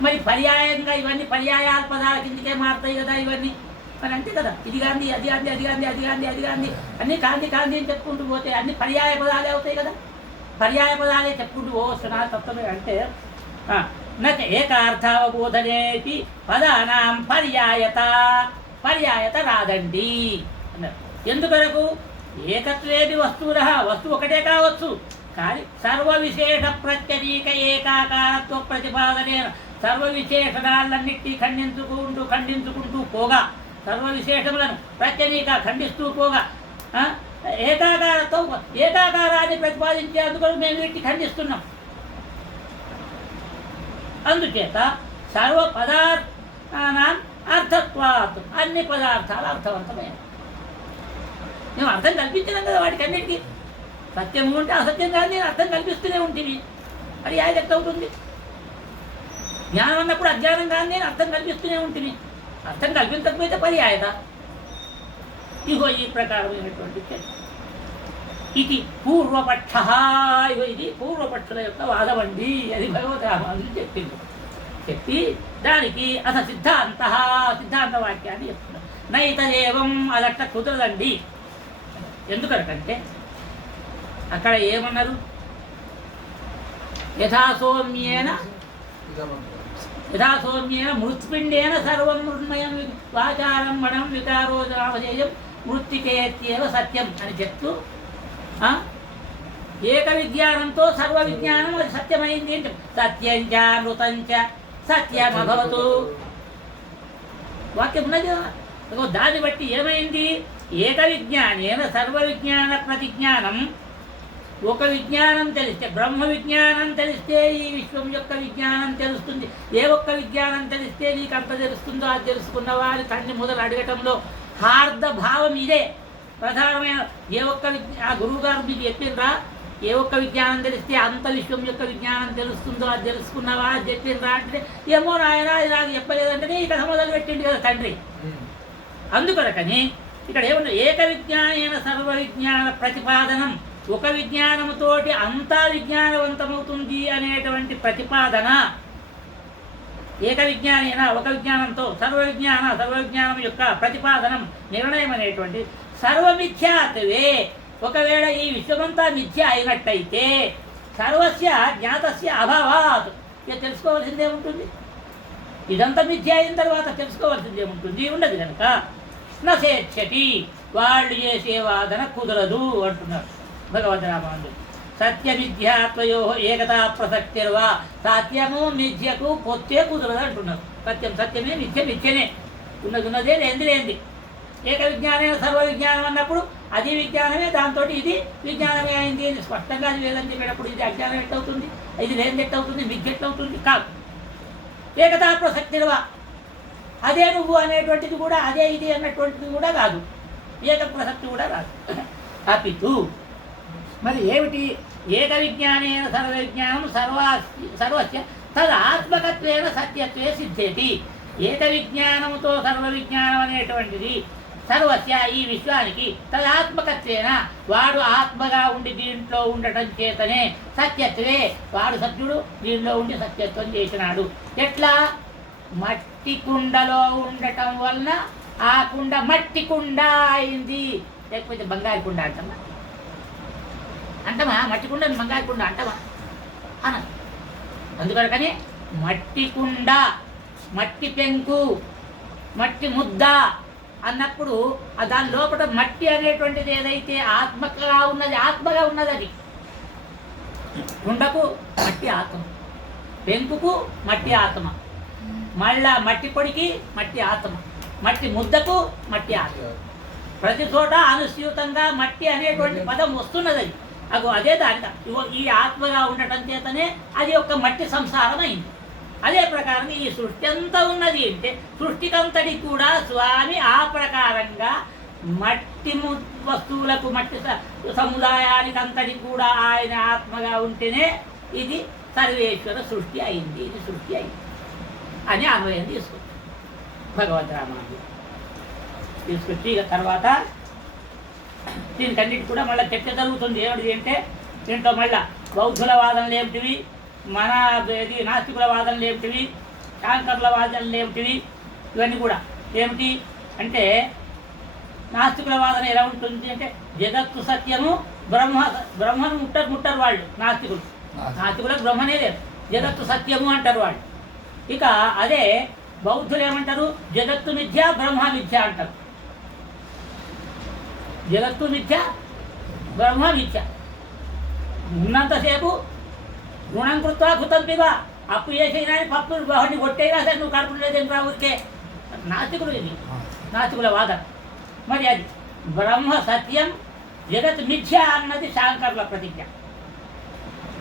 మరి పర్యాయంగా ఇవన్నీ పర్యాయాల పదాల కిందకే మారుతాయి కదా ఇవన్నీ. మరి అంతే కదా, ఇది గాంధీ అది గాంధీ అది గాంధీ అది గాంధీ అది గాంధీ అన్నీ కాంతి కాంతి అని చెప్పుకుంటూ పోతే అన్ని పర్యాయ పదాలే అవుతాయి కదా. పర్యాయ పదాలే చెప్పుకుంటూ పోస్తున్నా తత్వమే. అంటే నచ ఏకార్థావబోధనేటి పదానాం పర్యాయత రాదండి అన్నారు. ఎందుకొరకు? ఏకత్వేది వస్తువుల, వస్తువు ఒకటే కావచ్చు కానీ సర్వ విశేష ప్రత్యనీక ఏకాకారత్వ ప్రతిపాదనే సర్వ విశేషణాలన్నిటి ఖండించుకుంటూ పోగా, సర్వ విశేషములను ప్రత్యనీక ఖండిస్తూ పోగా ఏకాకారాన్ని ప్రతిపాదించేందుకు మేము వీటిని ఖండిస్తున్నాం. అందుచేత సర్వ పదార్థానాం అర్థత్వాత్, అన్ని పదార్థాలు అర్థవంతమైన. మేము అర్థం కల్పించినాం కదా వాటికి అన్నిటికీ. సత్యం ఉంటే అసత్యం కాదు, నేను అర్థం కల్పిస్తూనే ఉంటుంది. అది యాజ్ ఎట్లా అవుతుంది? జ్ఞానం అన్నప్పుడు అజ్ఞానం కాదు, నేను అర్థం కల్పిస్తూనే ఉంటుంది. అర్థం కల్పించకపోతే పర్యాయత. ఇగో ఈ ప్రకారమైనటువంటి ఇది పూర్వపక్ష. ఇగో ఇది పూర్వపక్షుల యొక్క వాదం అండి. అది భగవద్ రామాను చెప్పి దానికి అస సిద్ధాంత వాక్యాన్ని చెప్తున్నారు. నైతదేవం అదట్ట కుదరదండి. ఎందుకంటే అక్కడ ఏమన్నారు? యథాసౌమ్యేన మృత్పిండేన సర్వం మృన్మయం వాచారం మణం వికారోజనామజేయం మృత్తికేత్యేవ సత్యం అని చెప్తూ ఏక విజ్ఞానంతో సర్వ విజ్ఞానం అది సత్యమైంది అంటే సత్యంచ నృతంచ సత్యమభవతు వాక్యం ఉన్నది కదా. దాన్ని బట్టి ఏమైంది? ఏక విజ్ఞానేన సర్వ విజ్ఞాన ప్రతిజ్ఞానం ఒక విజ్ఞానం తెలిస్తే, బ్రహ్మ విజ్ఞానం తెలిస్తే ఈ విశ్వం యొక్క విజ్ఞానం తెలుస్తుంది. ఏ ఒక్క విజ్ఞానం తెలిస్తే నీకు అంత తెలుస్తుందో అది తెలుసుకున్న వారి తండ్రి మొదలు అడగటంలో హార్ద భావం ఇదే ప్రధానమైన. ఏ ఒక్క ఆ గురువు గారు మీకు చెప్పిండ్రా, ఏ ఒక్క విజ్ఞానం తెలిస్తే అంత విశ్వం యొక్క విజ్ఞానం తెలుస్తుందో అది తెలుసుకున్నావా అని చెప్పిండ్రా అంటే, ఏమో నాయన అది నాకు చెప్పలేదంటే ఈ కథ మొదలు పెట్టింది కదా తండ్రి. అందుకొరకని ఇక్కడ ఏమన్నా ఏక విజ్ఞానైన సర్వ విజ్ఞాన ప్రతిపాదనం, ఒక విజ్ఞానముతోటి అంతా విజ్ఞానవంతమవుతుంది అనేటువంటి ప్రతిపాదన. ఏక విజ్ఞానైన ఒక విజ్ఞానంతో సర్వ విజ్ఞానం యొక్క ప్రతిపాదనం నిర్ణయం అనేటువంటి సర్వమిథ్యాత్వే. ఒకవేళ ఈ విశ్వమంతా మిథ్య అయినట్టయితే సర్వస్య జ్ఞాతస్య అభావాత్, ఇక తెలుసుకోవాల్సిందేముంటుంది? ఇదంతా మిథ్య అయిన తర్వాత తెలుసుకోవాల్సిందేముంటుంది? ఉండదు కనుక నసేచ్చటి, వాళ్ళు చేసే వాదన కుదరదు అంటున్నారు భగవద్రామానుడు. సత్యమిథ్యాత్వయో ఏకతా ప్రసక్తిర్వా, సత్యము మిథ్యకు పొత్తే కుదరదు అంటున్నారు. సత్యమే, మిథ్యనే, ఉన్నదే లేనిది. ఏక విజ్ఞానమైన సర్వ విజ్ఞానం అన్నప్పుడు అది విజ్ఞానమే, దాంతో ఇది విజ్ఞానమే అయింది అని స్పష్టంగా అది లేదని చెప్పేటప్పుడు ఇది అజ్ఞానం ఎట్టవుతుంది? ఇది లేనిది ఎట్టవుతుంది? మిథ్య ఎట్టవుతుంది? కాదు. ఏకతా ప్రసక్తిర్వా, అదే నువ్వు అనేటువంటిది కూడా, అదే ఇది అన్నటువంటిది కూడా కాదు, ఏక ప్రసక్తి కూడా కాదు. అపితు మరి ఏమిటి? ఏక విజ్ఞానేన సర్వ విజ్ఞానం సర్వస్య తదాత్మకత్వేన సత్యత్వే సిద్ధేతి. ఏక విజ్ఞానముతో సర్వ విజ్ఞానం అనేటువంటిది సర్వస్య ఈ విశ్వానికి తదాత్మకత్వేన వాడు ఆత్మగా ఉండి దీంట్లో ఉండటం చేతనే సత్యత్వే, వాడు సత్యుడు దీనిలో ఉండి సత్యత్వం చేసినాడు. ఎట్లా? మట్టి కుండలో ఉండటం వలన ఆ కుండ మట్టి కుండ అయింది. లేకపోతే బంగారు కుండ అంటమా? మట్టి కుండని బంగారు కుండ అంటమా? అన. అందుకని మట్టి కుండ, మట్టి పెంకు, మట్టి ముద్ద అన్నప్పుడు దాని లోపల మట్టి అనేటువంటిది ఏదైతే ఆత్మగా ఉన్నది అది. కుండకు మట్టి ఆత్మ, పెంకుకు మట్టి ఆత్మ, మళ్ళా మట్టి పొడికి మట్టి ఆత్మ, మట్టి ముద్దకు మట్టి ఆత్మ. ప్రతి చోట అనుస్యూతంగా మట్టి అనేటువంటి పదం వస్తున్నది. అదే దానిక ఈ ఆత్మగా ఉండటం చేతనే అది ఒక మట్టి సంసారం అయింది. అదే ప్రకారంగా ఈ సృష్టి అంతా ఉన్నది అంటే సృష్టికంతటి కూడా స్వామి ఆ ప్రకారంగా మట్టి వస్తువులకు, మట్టి సముదాయానికి అంతటి కూడా ఆయన ఆత్మగా ఉంటేనే ఇది సర్వేశ్వర సృష్టి అయింది, ఇది సృష్టి అయింది అని అన్వయం తీసుకొచ్చి భగవద్రామానుడు తీసుకొచ్చి ఇక తర్వాత దీనికన్నిటి కూడా మళ్ళీ చర్చ జరుగుతుంది. ఏమిటి అంటే దీంట్లో మళ్ళీ బౌద్ధుల వాదనలు ఏమిటివి, మన నాస్తికుల వాదనలు ఏమిటివి, శాంకర్ల వాదనలు ఏమిటివి, ఇవన్నీ కూడా ఏమిటి అంటే నాస్తికుల వాదన ఎలా ఉంటుంది అంటే జగత్తు సత్యము, బ్రహ్మను ముట్టరు వాళ్ళు నాస్తికులకు బ్రహ్మనే లేదు, జగత్తు సత్యము అంటారు వాళ్ళు. ఇక అదే బౌద్ధులు ఏమంటారు? జగత్తు మిథ్య, బ్రహ్మ మిథ్య అంటారు. జగత్తు మిథ్య, బ్రహ్మ మిథ్య. ఉన్నంతసేపు గుణం కృత్వా కృతంపిగా, అప్పు చేసేనా పప్పు వాడిని కొట్టేనా సరే నువ్వు కడుపులేదేం రా ఊరికే. నాస్తికులు ఇది, నాస్తికుల వాదన. మరి అది బ్రహ్మ సత్యం, జగత్ మిథ్య అన్నది శాంకర్ల ప్రతిజ్ఞ.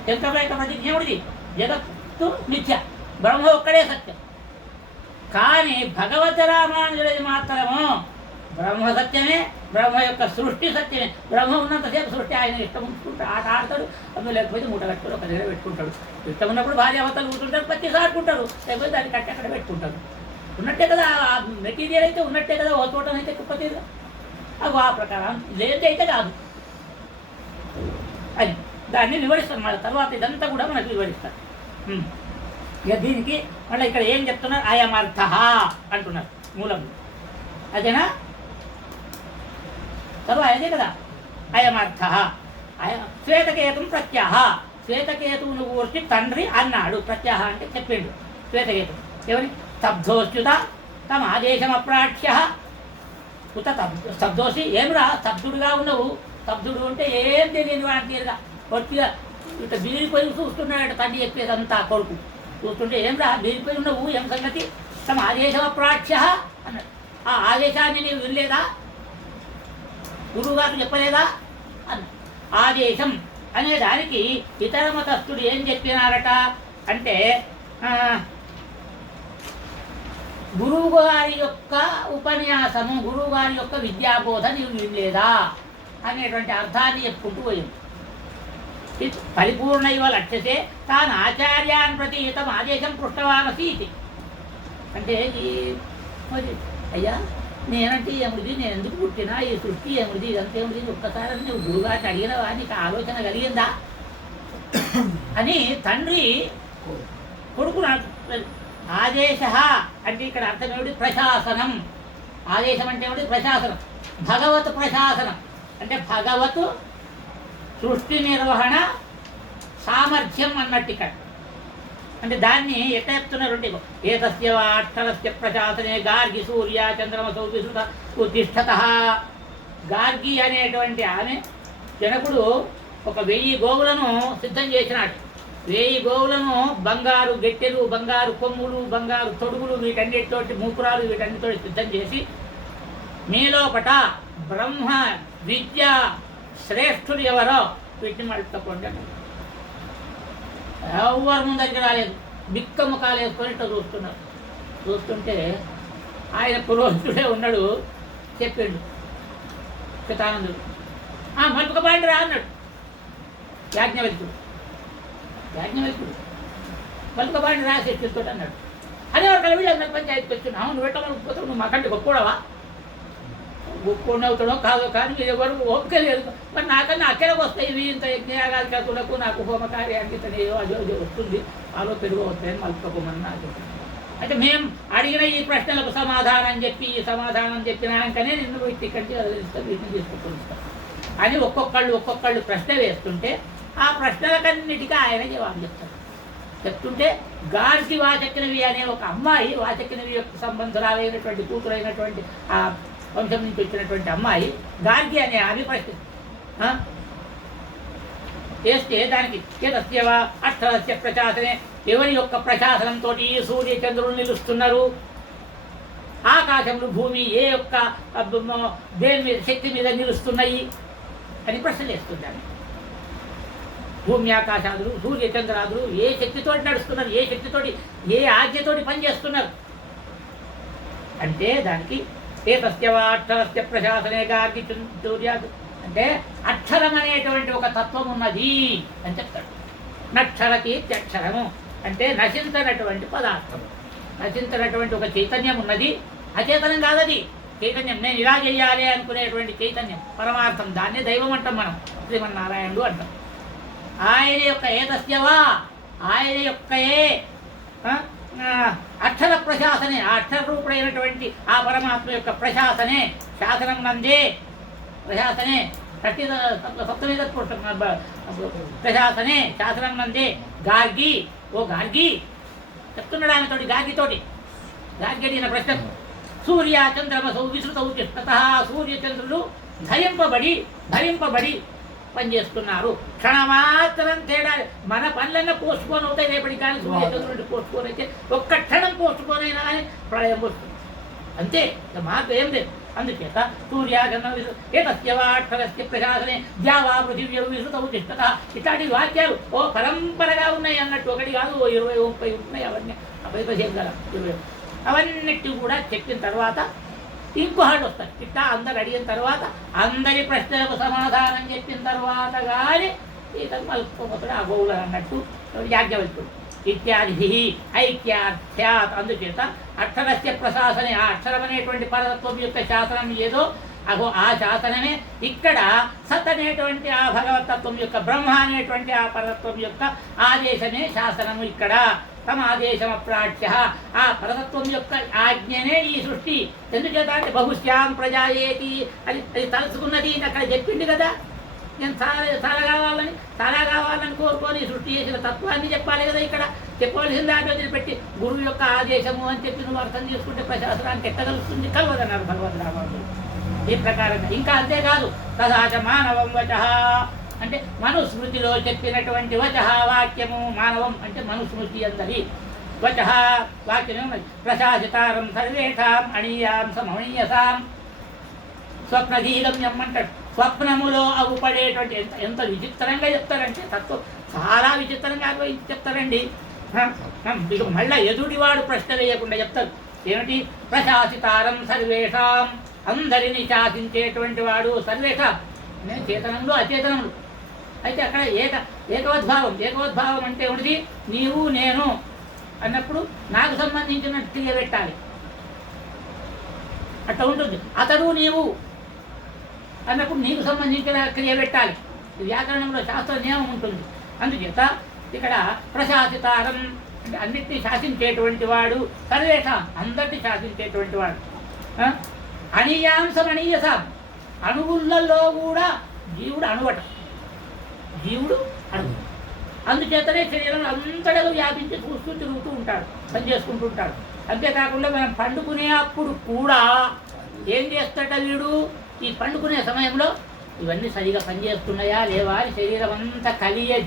శంకర్ల యొక్క ప్రతిజ్ఞ ఏమిటి? జగత్తు మిథ్య, బ్రహ్మ ఒక్కడే సత్యం. కానీ భగవద్రామానుజుడిది మాత్రము బ్రహ్మ సత్యమే, బ్రహ్మ యొక్క సృష్టి సత్యమే. బ్రహ్మ ఉన్నంతసేపు సృష్టి ఆయన ఇష్టం ఉంచుకుంటాడు, ఆట ఆడతాడు, అందులో లేకపోతే మూట కట్టుకొని ఒక దగ్గర పెట్టుకుంటాడు. ఇష్టం ఉన్నప్పుడు భార్యావతలు కూర్చుంటారు, పచ్చి ఆడుకుంటారు, లేకపోతే దాన్ని కట్టి అక్కడ పెట్టుకుంటారు. ఉన్నట్టే కదా మెటీరియల్ అయితే ఉన్నట్టే కదా, ఓ చోటం అయితే కుప్పతీరు అవి ఆ ప్రకారం లేదంటే అయితే కాదు అని దాన్ని వివరిస్తాను. మళ్ళీ తర్వాత ఇదంతా కూడా మనకు వివరిస్తారు. ఇక దీనికి మళ్ళీ ఇక్కడ ఏం చెప్తున్నారు? అయమర్థ అంటున్నారు మూలంలో. అదేనా? తర్వాత అదే కదా అయమర్థ. శ్వేతకేతుం ప్రత్యాహ, శ్వేతకేతువును కూర్చి తండ్రి అన్నాడు. ప్రత్యాహ అంటే చెప్పిండు శ్వేతకేతు. ఎవరి? స్తబ్ధోచ్యుత తమ ఆదేశం అప్రాక్ష్య కుత స్తబ్దోసి. ఏమిరా స్తబ్దుడుగా ఉన్నావు? స్తబ్దుడు అంటే ఏం తెలియని వాడిని తీరుగా కొద్దిగా ఇట్లా బీరిపోయి చూస్తున్నాడు తండ్రి చెప్పేదంతా. కొడుకు చూస్తుంటే ఏమిరా బీరిపోయి ఉన్నావు, ఏం సంగతి? తమ ఆదేశం అప్రాక్ష్య అన్నాడు. ఆ ఆదేశాన్ని నీవు వినలేదా? గురువు గారు చెప్పలేదా అన్న. ఆదేశం అనే దానికి ఇతర మతస్థుడు ఏం చెప్పినారట అంటే గురువు గారి యొక్క ఉపన్యాసము, గురువు గారి యొక్క విద్యాబోధ నీవు వినలేదా అనేటువంటి అర్థాన్ని చెప్పుకుంటూ పోయింది. పరిపూర్ణ ఇవ లక్ష్యతే తాను ఆచార్యాన్ ప్రతి హితం ఆదేశం పృష్టవానసి ఇది. అంటే అయ్యా నేనంటే ఏమిటి, నేను ఎందుకు పుట్టినా, ఈ సృష్టి ఏమిటి, ఇదంతా ఏమిటి, ఒక్కసారి నువ్వు గురుగారిని అడిగినవా, నీకు ఆలోచన కలిగిందా అని తండ్రి కొడుకును ఆదేశ అంటే ఇక్కడ అర్థం ఏమిటి, ప్రశాసనం. ఆదేశం అంటే ఏమిటి, ప్రశాసనం. భగవత్ ప్రశాసనం అంటే భగవత్ సృష్టి నిర్వహణ సామర్థ్యం అన్నట్టు ఇక్కడ. అంటే దాన్ని ఎట్లా చెప్తున్నారంటే ఏతస్య అక్షరస్య ప్రశాసనే గార్గి సూర్య చంద్రమసౌ విసుత ఉత్తిష్టత. గార్గి అనేటువంటి ఆమె జనకుడు ఒక 1000 గోవులను సిద్ధం చేసినాడు. 1000 గోవులను బంగారు గెట్టెలు, బంగారు కొమ్ములు, బంగారు తొడుగులు, వీటన్నిటితోటి మూపురాలు, వీటన్నిటితో సిద్ధం చేసి మీలోపట బ్రహ్మ విద్య శ్రేష్ఠుడు ఎవరో వీటిని మళ్ళీ తప్పండి. ఎవరు ముందరికి రాలేదు, బిక్క ముఖాలు వేసుకొని ఇట్లా చూస్తున్నారు. చూస్తుంటే ఆయన పురోహితుడే ఉన్నాడు. చెప్పిండు శతానందుడు, మలుపుకబాండి రా అన్నాడు. యాజ్ఞవల్కుడు మలుపుకబాండి రా శిష్యులతో అన్నాడు. అదే ఒక వీళ్ళందరూ పంచాయతీకి వచ్చున్నావు, నువ్వు పెట్టమనుకోతే నువ్వు మాకంటే గొప్పడవా, గొప్ప అవుతాడో కాదో కానీ మీరు ఎవరు ఓపిక లేదు. మరి నాకన్నా అక్కడికి వస్తాయి ఇవి, ఇంత యజ్ఞయాగాలు కతులకు నాకు హోమకార్యానికి ఇతనేయో అదో వస్తుంది, ఆలో పెరుగు వస్తాయని మలుపుకోమని నాకు. అయితే మేము అడిగిన ఈ ప్రశ్నలకు సమాధానం చెప్పి, ఈ సమాధానం చెప్పినాకనే నిన్ను వీటి కంటే వదిలిస్తాం, వీటిని తీసుకుంటాం అని ఒక్కొక్కళ్ళు ప్రశ్న వేస్తుంటే ఆ ప్రశ్నలకన్నిటికీ ఆయన జవాబు చెప్తుంటే గార్గి వాచక్కినవి అనే ఒక అమ్మాయి, వాచక్కినవి యొక్క సంబంధురాలైనటువంటి కూతురైనటువంటి ఆ వంశం నుంచి వచ్చినటువంటి అమ్మాయి గార్గి అనే ఆమె ప్రశ్న చేస్తే దానికి ఏదస్యవా అక్షరస్య ప్రశాసనే, ఎవరి యొక్క ప్రశాసనంతో ఈ సూర్య చంద్రులు నిలుస్తున్నారు, ఆకాశములు భూమి ఏ యొక్క దేని మీద శక్తి మీద నిలుస్తున్నాయి అని ప్రశ్న చేస్తుంది ఆమె. భూమి ఆకాశాదులు సూర్య చంద్రాదులు ఏ శక్తితోటి నడుస్తున్నారు, ఏ శక్తితోటి ఏ ఆజ్ఞతోటి పనిచేస్తున్నారు అంటే దానికి ఏతస్యవా అక్షరస్య ప్రశాసనే గార్గి సూర్యాదు అంటే అక్షరం అనేటువంటి ఒక తత్వం ఉన్నది అని చెప్తాడు. నక్షరకి అక్షరము అంటే నశించినటువంటి పదార్థము, నశించినటువంటి ఒక చైతన్యం ఉన్నది. అచేతనం కాదది, చైతన్యం. నేను ఇలా చేయాలి అనుకునేటువంటి చైతన్యం, పరమార్థం. దాన్నే దైవం అంటాం మనం, శ్రీమన్నారాయణుడు అంటాం. ఆయన యొక్క ఏతస్యవా, ఆయన యొక్కయే అక్షర ప్రశాసనే, ఆ అక్షర రూపుడైనటువంటి ఆ పరమాత్మ యొక్క ప్రశాసనే, శాసనం నందే ప్రశాసనే, సప్తమి ప్రశాసనే శాసనం నందే గార్గి, ఓ గార్గి చెప్తున్నాడు ఆమెతోటి, గార్గితోటి. గార్గి అడిగిన ప్రశ్న సూర్య చంద్రమసౌ విశ్రుతౌ తిష్టత. సూర్యచంద్రులు ధరింపబడి పనిచేస్తున్నారు. క్షణమాత్రం తేడా, మన పనులన్నా పోస్ట్పోన్ అవుతాయి రేపటి కానీ సూర్యచంద్రుడి పోస్ట్పోన్ అయితే ఒక్క క్షణం పోస్ట్పోన్ అయినా కానీ ప్రళయం వస్తుంది అంతే, మార్పు ఏం లేదు. అందుచేత సూర్యాగణస్య ప్రశాసనే ద్యావా పృథివ్యౌ విశ్రుతౌ తిష్టత. ఇట్లాంటి వాక్యాలు ఓ పరంపరగా ఉన్నాయి అన్నట్టు, ఒకటి కాదు, ఓ 20-30 ఉన్నాయి. అవన్నీ 15 కదా 20 అవన్నిటి కూడా చెప్పిన తర్వాత ఇంకో హాళ్ళు వస్తాయి. ఇట్లా అందరు అడిగిన తర్వాత అందరి ప్రశ్నలకు సమాధానం చెప్పిన తర్వాత కానీ ఇతను మలుపుకోపోతాడు ఆ గోవులు అన్నట్టు యాజ్ఞవల్కుడు. ఇత్యాది ఐక్యార్థ్యాత్. అందుచేత అక్షరస్య ప్రశాసనే, ఆ అక్షరం అనేటువంటి పరతత్వం యొక్క శాసనం ఏదో అగో ఆ శాసనమే ఇక్కడ సత్ అనేటువంటి ఆ భగవతత్వం యొక్క, బ్రహ్మ అనేటువంటి ఆ పరతత్వం యొక్క ఆదేశమే శాసనము. ఇక్కడ తమ ఆదేశం అప్రాచ్య, ఆ పరతత్వం యొక్క ఆజ్ఞనే ఈ సృష్టి. ఎందుచేత అంటే బహుశ్యాం ప్రజాయేతి అది తలుచుకున్నది అక్కడ చెప్పింది కదా. నేను చాలా కావాలని కోరుకొని సృష్టి చేసిన తత్వాన్ని చెప్పాలి కదా. ఇక్కడ చెప్పవలసిన దాంట్లో వదిలిపెట్టి గురువు యొక్క ఆదేశము అని చెప్పి నువ్వు అర్థం చేసుకుంటే ప్రశాసనానికి ఎట్టగలుస్తుంది, కలవదన్నారు భగవద్రామాలు. ఈ ప్రకారంగా ఇంకా అంతేకాదు తథాచ మానవం వచః అంటే మనుస్మృతిలో చెప్పినటువంటి వచః వాక్యము, మానవం అంటే మనుస్మృతి అందరి వచః వాక్యమే ఉన్నది. ప్రశాసితారం సర్వేషాం అణీయాం సమణీయసాం స్వప్నధీగమ్యం అంటాడు. స్వప్నములో అగుపడేటువంటి ఎంత ఎంత విచిత్రంగా చెప్తారంటే తత్వం చాలా విచిత్రంగా చెప్తారండి. ఇక మళ్ళీ ఎదుటివాడు ప్రశ్న వేయకుండా చెప్తారు. ఏమిటి? ప్రశాసితారం సర్వేషాం, అందరినీ శాసించేటువంటి వాడు. సర్వేషాం నేను చేతనంలో అచేతనములు. అయితే అక్కడ ఏకవద్భావం అంటే ఏమిటి? నీవు నేను అన్నప్పుడు నాకు సంబంధించిన క్రియ పెట్టాలి, అట్లా ఉంటుంది. అతడు నీవు అన్నప్పుడు నీకు సంబంధించిన క్రియ పెట్టాలి. వ్యాకరణంలో శాస్త్ర నియమం ఉంటుంది. అందుచేత ఇక్కడ ప్రశాసితారం అంటే అన్నిటినీ శాసించేటువంటి వాడు. సర్వేష అందరినీ శాసించేటువంటి వాడు. అనీయాంశం అనీయసాం, అణువులలో కూడా జీవుడు అణువట. జీవుడు అణువు. అందుచేతనే శరీరం అంతటా వ్యాపించి చూస్తూ తిరుగుతూ ఉంటాడు, పనిచేసుకుంటూ ఉంటాడు. అంతేకాకుండా మనం పండుకునే అప్పుడు కూడా ఏం చేస్తాట వీడు? ఈ పండుకునే సమయంలో ఇవన్నీ సరిగా పనిచేస్తున్నాయా లేవా అని శరీరం అంతా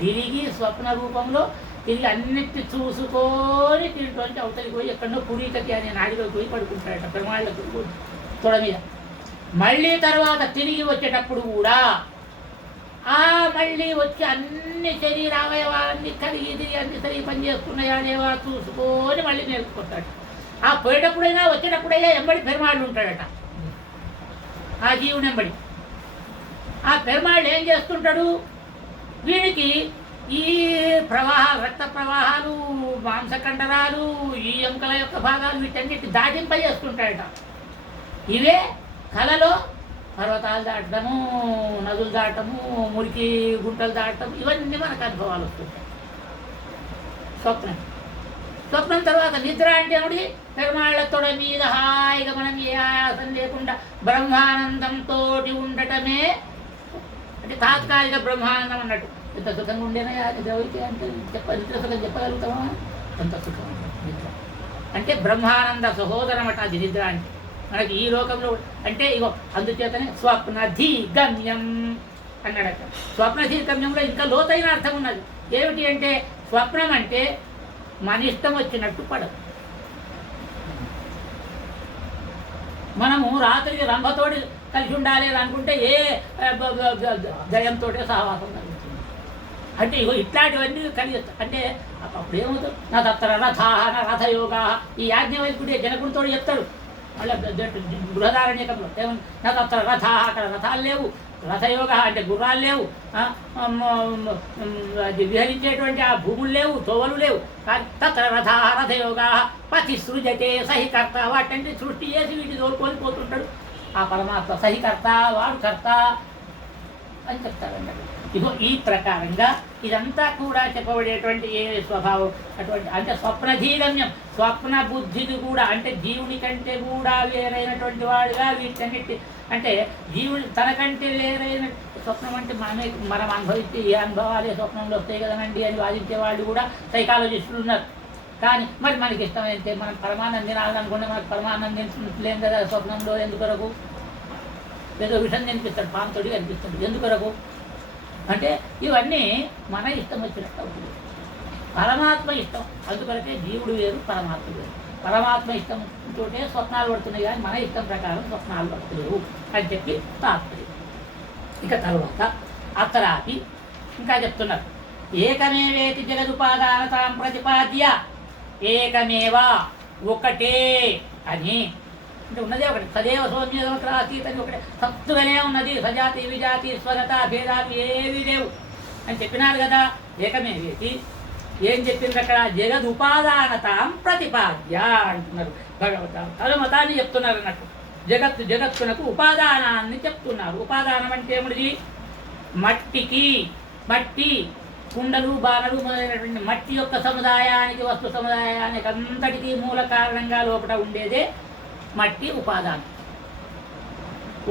తిరిగి స్వప్న రూపంలో తిరిగి అన్నిటి చూసుకొని దీంట్లోంచి అవతలికి పోయి ఎక్కడో పురీకతి అనే నాడిలోకి పోయి పడుకుంటాడట పెరుమాళ్ళకు తొడ మీద. మళ్ళీ తర్వాత తిరిగి వచ్చేటప్పుడు కూడా మళ్ళీ వచ్చి అన్ని శరీర అవయవాలన్నీ తిరిగి అన్ని సరిగా పనిచేస్తున్నాయా లేవా చూసుకొని మళ్ళీ నేర్చుకుంటాడు. పోయేటప్పుడైనా వచ్చేటప్పుడైనా ఎంబడి పెరుమాళ్ళు ఉంటాడట ఆ జీవుని ఎంబడి. ఆ పెరుమాళ్ళు ఏం చేస్తుంటాడు? వీడికి ఈ రక్త ప్రవాహాలు, మాంసకండరాలు, ఈ ఎముకల యొక్క భాగాలు వీటన్నిటి దాటింపజేస్తుంటాడట. ఇవే కళలో పర్వతాలు దాటము, నదులు దాటము, మురికి గుంటలు దాటము, ఇవన్నీ మనకు అనుభవాలు వస్తుంటాయి. స్వప్నం తర్వాత నిద్ర అంటే ఏమిటి? పెరుమాళ్ళ తొడ మీద హాయిగా మనం ఏ ఆయాసం లేకుండా బ్రహ్మానందంతో ఉండటమే అంటే తాత్కాలిక బ్రహ్మానందం అన్నట్టు. ఎంత సుఖంగా ఉండేనా ద్రవితే అంటే నిద్ర సుఖం చెప్పగలుగుతామా? అంత సుఖం నిద్ర అంటే బ్రహ్మానంద సహోదరం అట అది నిద్ర అంటే. మనకి ఈ లోకంలో అంటే ఇగో అందుచేతనే స్వప్నధి గమ్యం అన్నాడట. స్వప్నధి గమ్యంలో ఇంకా లోతైన అర్థం ఉన్నది. ఏమిటి అంటే స్వప్నం అంటే మన ఇష్టం వచ్చినట్టు పడదు. మనము రాత్రికి రంభతోటి కలిసి ఉండాలి అని అనుకుంటే ఏ దయంతో సహవాసం కలుగుతుంది. అంటే ఇగో ఇట్లాంటివన్నీ కలిగిస్తాయి. అంటే అప్పుడు ఏమవుతుంది? నా తత్ర రథయోగా ఈ యాజ్ఞవల్కుడే జనకుడితో చెప్తారు. మళ్ళీ బృహదారణ్యకంలో ఏమన్నా నా తత్ర అక్కడ రథాలు లేవు, రథయోగ అంటే గుర్రాలు లేవు, విహరించేటువంటి ఆ భూములు లేవు, తోవలు లేవు. కానీ తత్ర రథయోగా పతి సృజతే సహికర్త వాటంటే సృష్టి చేసి వీటిని తోలుకొని పోతుంటాడు ఆ పరమాత్మ. సహికర్త వాడు కర్త అని చెప్తారన్నట్టు. ఇగో ఈ ప్రకారంగా ఇదంతా కూడా చెప్పబడేటువంటి ఏ స్వభావం అటువంటి అంటే స్వప్నధీగమ్యం. స్వప్న బుద్ధిది కూడా అంటే జీవుని కంటే కూడా వేరైనటువంటి వాడుగా వీటన్నిటి అంటే జీవుని తనకంటే వేరైన స్వప్నం అంటే మనం అనుభవించే ఏ అనుభవాలే స్వప్నంలో వస్తాయి కదనండి అని వాదించే వాళ్ళు కూడా సైకాలజిస్టులు ఉన్నారు. కానీ మరి మనకి ఇష్టమైతే మనం పరమానందం తినాలనుకుంటే మనకు పరమానందం లేం కదా స్వప్నంలో. ఎందుకొరకు? ఏదో విషయం కనిపిస్తాడు, పాంతోడి కనిపిస్తుంది. ఎందుకొరకు అంటే ఇవన్నీ మన ఇష్టం వచ్చినట్టు అవుతుంది. పరమాత్మ ఇష్టం, అందుకొరకే జీవుడు వేరు, పరమాత్మ వేరు. పరమాత్మ ఇష్టంతో స్వప్నాలు పడుతున్నాయి కానీ మన ఇష్టం ప్రకారం స్వప్నాలు పడుతులేవు అని చెప్పి తాత్పర్యం. ఇక తరువాత అత్తరాపి ఇంకా చెప్తున్నారు. ఏకమేవేతి జగదుపాదానతాం ప్రతిపాద్య, ఏకమేవా ఒకటే అని అంటే ఉన్నదే ఒకటి. సదేవ సౌమ్యమక్రాసీత్ అని ఒకటే సత్తుగానే ఉన్నది. సజాతి విజాతి స్వగత భేదాలు ఏవి లేవు అని చెప్పినారు కదా. ఏకమేవేతి ఏం చెప్పింది అక్కడ? జగదుపాదానతాం ప్రతిపాద్య అంటున్నారు. భగవతాన్ని చెప్తున్నారు అన్నట్టు. జగత్తునకు ఉపాదానాన్ని చెప్తున్నారు. ఉపాదానం అంటే ఏమిటి? మట్టి కుండలు, బాణలు మొదలైనటువంటి మట్టి యొక్క సముదాయానికి, వస్తు సముదాయానికి అంతటికీ మూల కారణంగా లోపల ఉండేదే మట్టి ఉపాదానం.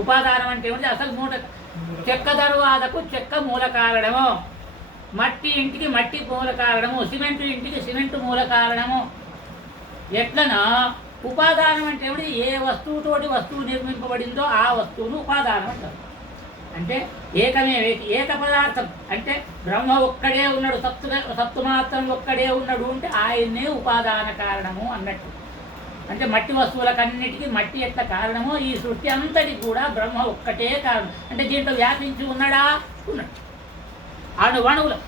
ఉపాదానం అంటే ఏమిటి? అసలు చెక్క దర్వాదకు చెక్క మూల కారణము, మట్టి ఇంటికి మట్టి మూల కారణము, సిమెంటు ఇంటికి సిమెంటు మూల కారణము. ఎట్లనో ఉపాదానం అంటే ఏమిటి? ఏ వస్తువుతోటి వస్తువు నిర్మింపబడిందో ఆ వస్తువును ఉపాదానం అంటారు. అంటే ఏకమే ఏక పదార్థం అంటే బ్రహ్మ ఒక్కడే ఉన్నాడు, సత్తు మాత్రం ఒక్కడే ఉన్నాడు అంటే ఆయన్నే ఉపాదాన కారణము అన్నట్టు. అంటే మట్టి వస్తువులకన్నిటికీ మట్టి ఎట్ల కారణమో ఈ సృష్టి అంతటికి కూడా బ్రహ్మ ఒక్కటే కారణం. అంటే దీంట్లో వ్యాపించి ఉన్నాడా? ఉన్నాడు. అణువణువులు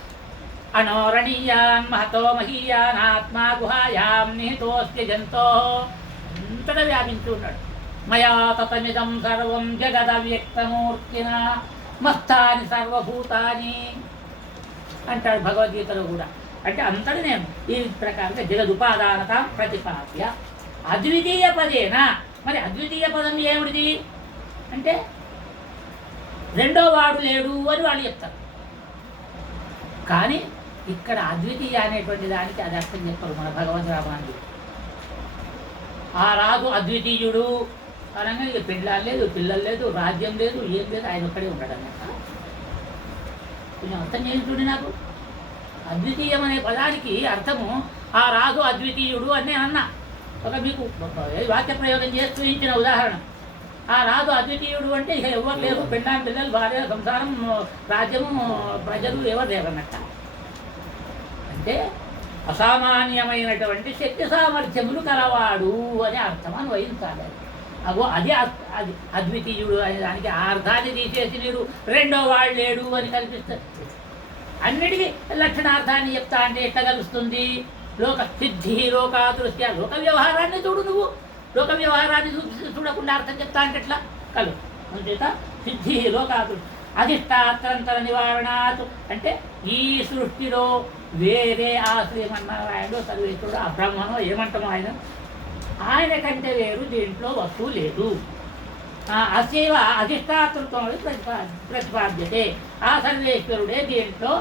అణోరణీయాన్ మహతో మహీయాన్ ఆత్మా గుహాయాం నిహితోస్తి జంతో అంతటా వ్యాపించి ఉన్నాడు. మయా తతమిదం సర్వం జగదవ్యక్తమూర్తిన మస్తాని సర్వభూతాని అంటాడు భగవద్గీతలో కూడా. అంటే అంతటి నేను ఈ ప్రకారంగా జగదుపాదానత ప్రతిపాద్య అద్వితీయ పదేనా. మరి అద్వితీయ పదం ఏమిటిది అంటే రెండో వాడు లేడు అని వాళ్ళు చెప్తారు. కానీ ఇక్కడ అద్వితీయ అనేటువంటి దానికి అది అర్థం చెప్పరు మన భగవద్ రామానుడు. ఆ రాజు అద్వితీయుడు అనగా ఇక పెళ్ళాలు లేదు, పిల్లలు లేదు, రాజ్యం లేదు, ఏం లేదు, ఆయన ఒక్కడే ఉంటాడు అన్నట్ట. కొంచెం అర్థం చేయించుండి నాకు. అద్వితీయం అనే పదానికి అర్థము ఆ రాజు అద్వితీయుడు అని నేను అన్నా. ఒక మీకు వాక్య ప్రయోగం చేసి చూపించిన ఉదాహరణ. ఆ రాజు అద్వితీయుడు అంటే ఇక ఎవరు లేరు, పెళ్ళాం పిల్లలు, భార్య, సంసారం, రాజ్యము, ప్రజలు ఎవరు లేరన్నట్ట. అంటే అసామాన్యమైనటువంటి శక్తి సామర్థ్యములు కలవాడు అనే అర్థం అని వహించాలి. అగో అది అది అద్వితీయుడు అనే దానికి ఆ అర్థాన్ని తీసేసి మీరు రెండో వాడు లేడు అని కల్పిస్తారు. అన్నిటికీ లక్షణార్థాన్ని చెప్తా అంటే ఎట్లా కలుస్తుంది? లోక సిద్ధి లోకాదృష్ట్య లోక వ్యవహారాన్ని చూడు. నువ్వు లోక వ్యవహారాన్ని చూడకుండా అర్థం చెప్తా అంటే ఎట్లా కలు అంచేత సిద్ధి లోకాదృష్టి అధిష్టాత్రంతర నివారణాత్ అంటే ఈ సృష్టిలో వేరే ఆ శ్రీమన్నారాయణుడు సర్వేశ్వరుడు ఆ బ్రహ్మను ఏమంటాము ఆయన కంటే వేరు దీంట్లో వస్తువు లేదు. అసేవ అధిష్టాతృత్వం ప్రతిపాద్యతే. ఆ సర్వేశ్వరుడే దీంట్లో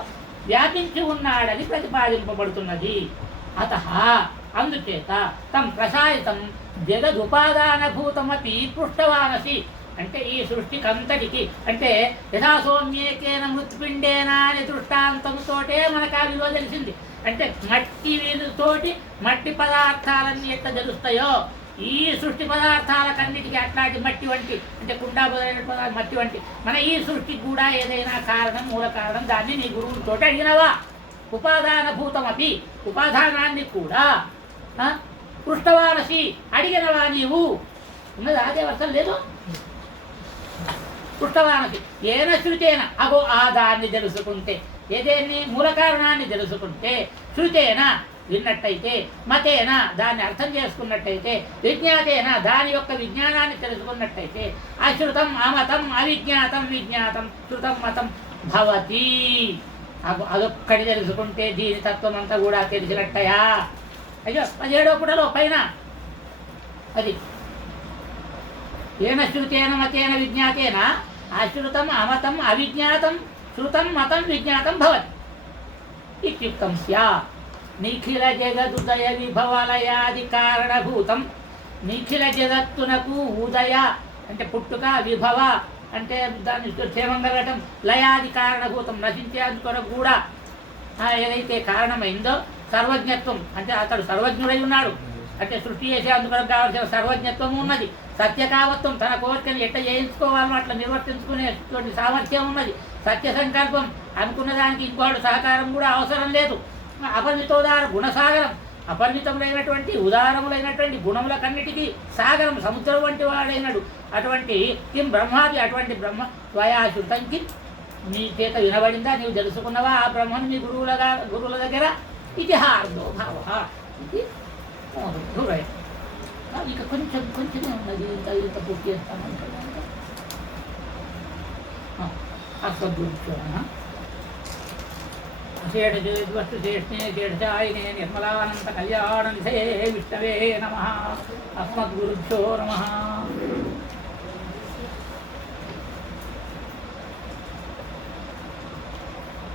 వ్యాపించి ఉన్నాడని ప్రతిపాదింపబడుతున్నది. అత అందుచేత తం ప్రసాయితం జగదుపాదానభూతమపి పృష్టవానసి అంటే ఈ సృష్టికంతటికి అంటే యథాసౌమ్యేకేన మృత్పిండేనా అనే దృష్టాంతంతోటే మనకు ఆ విలువ తెలిసింది. అంటే మట్టి తోటి మట్టి పదార్థాలన్నీ ఎట్లా తెలుస్తాయో ఈ సృష్టి పదార్థాలకన్నిటికీ అట్లాంటి మట్టి వంటి అంటే కుండా మొదలైన మట్టి వంటి మన ఈ సృష్టికి కూడా ఏదైనా కారణం మూల కారణం దాన్ని నీ గురువులతో అడిగినవా? ఉపాదానభూతమపి ఉపాదానాన్ని కూడా పృష్టవానసి అడిగినవా నీవు? ఉన్నది అదే వర్షం లేదు. పృష్టవానసి ఏన శృతేన అగో ఆ దాన్ని తెలుసుకుంటే ఏదేన్ని మూల కారణాన్ని తెలుసుకుంటే శృతేన విన్నట్టయితే మతేన దాన్ని అర్థం చేసుకున్నట్టయితే విజ్ఞాతేన దాని యొక్క విజ్ఞానాన్ని తెలుసుకున్నట్టయితే అశ్రుతం అమతం అవిజ్ఞాతం విజ్ఞాతం శృతం మతం భవతి. అదొక్కటి తెలుసుకుంటే దీని తత్వం అంతా కూడా తెలిసినట్టయా. అయ్యో 17వ పుటలో పైన అది ఏన శృతేన మతేన విజ్ఞాతేన అశ్రుతం అమతం అవిజ్ఞాతం శృతం మతం విజ్ఞాతం భవతి ఇత్యుక్తం స్యాత్. నిఖిల జగదుదయ విభవలయాది కారణభూతం నిఖిల జగత్తునకు ఉదయ అంటే పుట్టుక, విభవ అంటే దాన్ని క్షేమం కలగటం, లయాది కారణభూతం నశించేందు కొరకు కూడా ఏదైతే కారణమైందో సర్వజ్ఞత్వం అంటే అతడు సర్వజ్ఞుడై ఉన్నాడు. అంటే సృష్టి చేసేందుకు కావాల్సిన సర్వజ్ఞత్వం ఉన్నది. సత్యకావత్వం తన కోరికను ఎట్లా చేయించుకోవాలో అట్లా నిర్వర్తించుకునేటువంటి సామర్థ్యం ఉన్నది. సత్య సంకల్పం అనుకున్న దానికి ఇంకోటి సహకారం కూడా అవసరం లేదు. అపరిమితోదార గుణసాగరం అపరిమితములైనటువంటి ఉదారములైనటువంటి గుణములకన్నిటికీ సాగరం సముద్రం వంటి వాడైనడు. అటువంటి కిం బ్రహ్మాది అటువంటి బ్రహ్మ త్వయా శృతంకి నీ చేత వినబడిందా? నీవు తెలుసుకున్నవా ఆ బ్రహ్మను మీ గురువుల దగ్గర? ఇది హార్దో భావ ఇది దూరం. ఇక కొంచెమే ఉన్నది. ఇంత పూర్తి చేస్తాను. అస్వద్గురుచో శ్రేష్ఠు శ్రేష్ఠే శ్రేష్ఠాయినే నిర్మలానంద కళ్యాణ నిధే విష్ణవే నమః. అస్మద్గురుభ్యో నమః.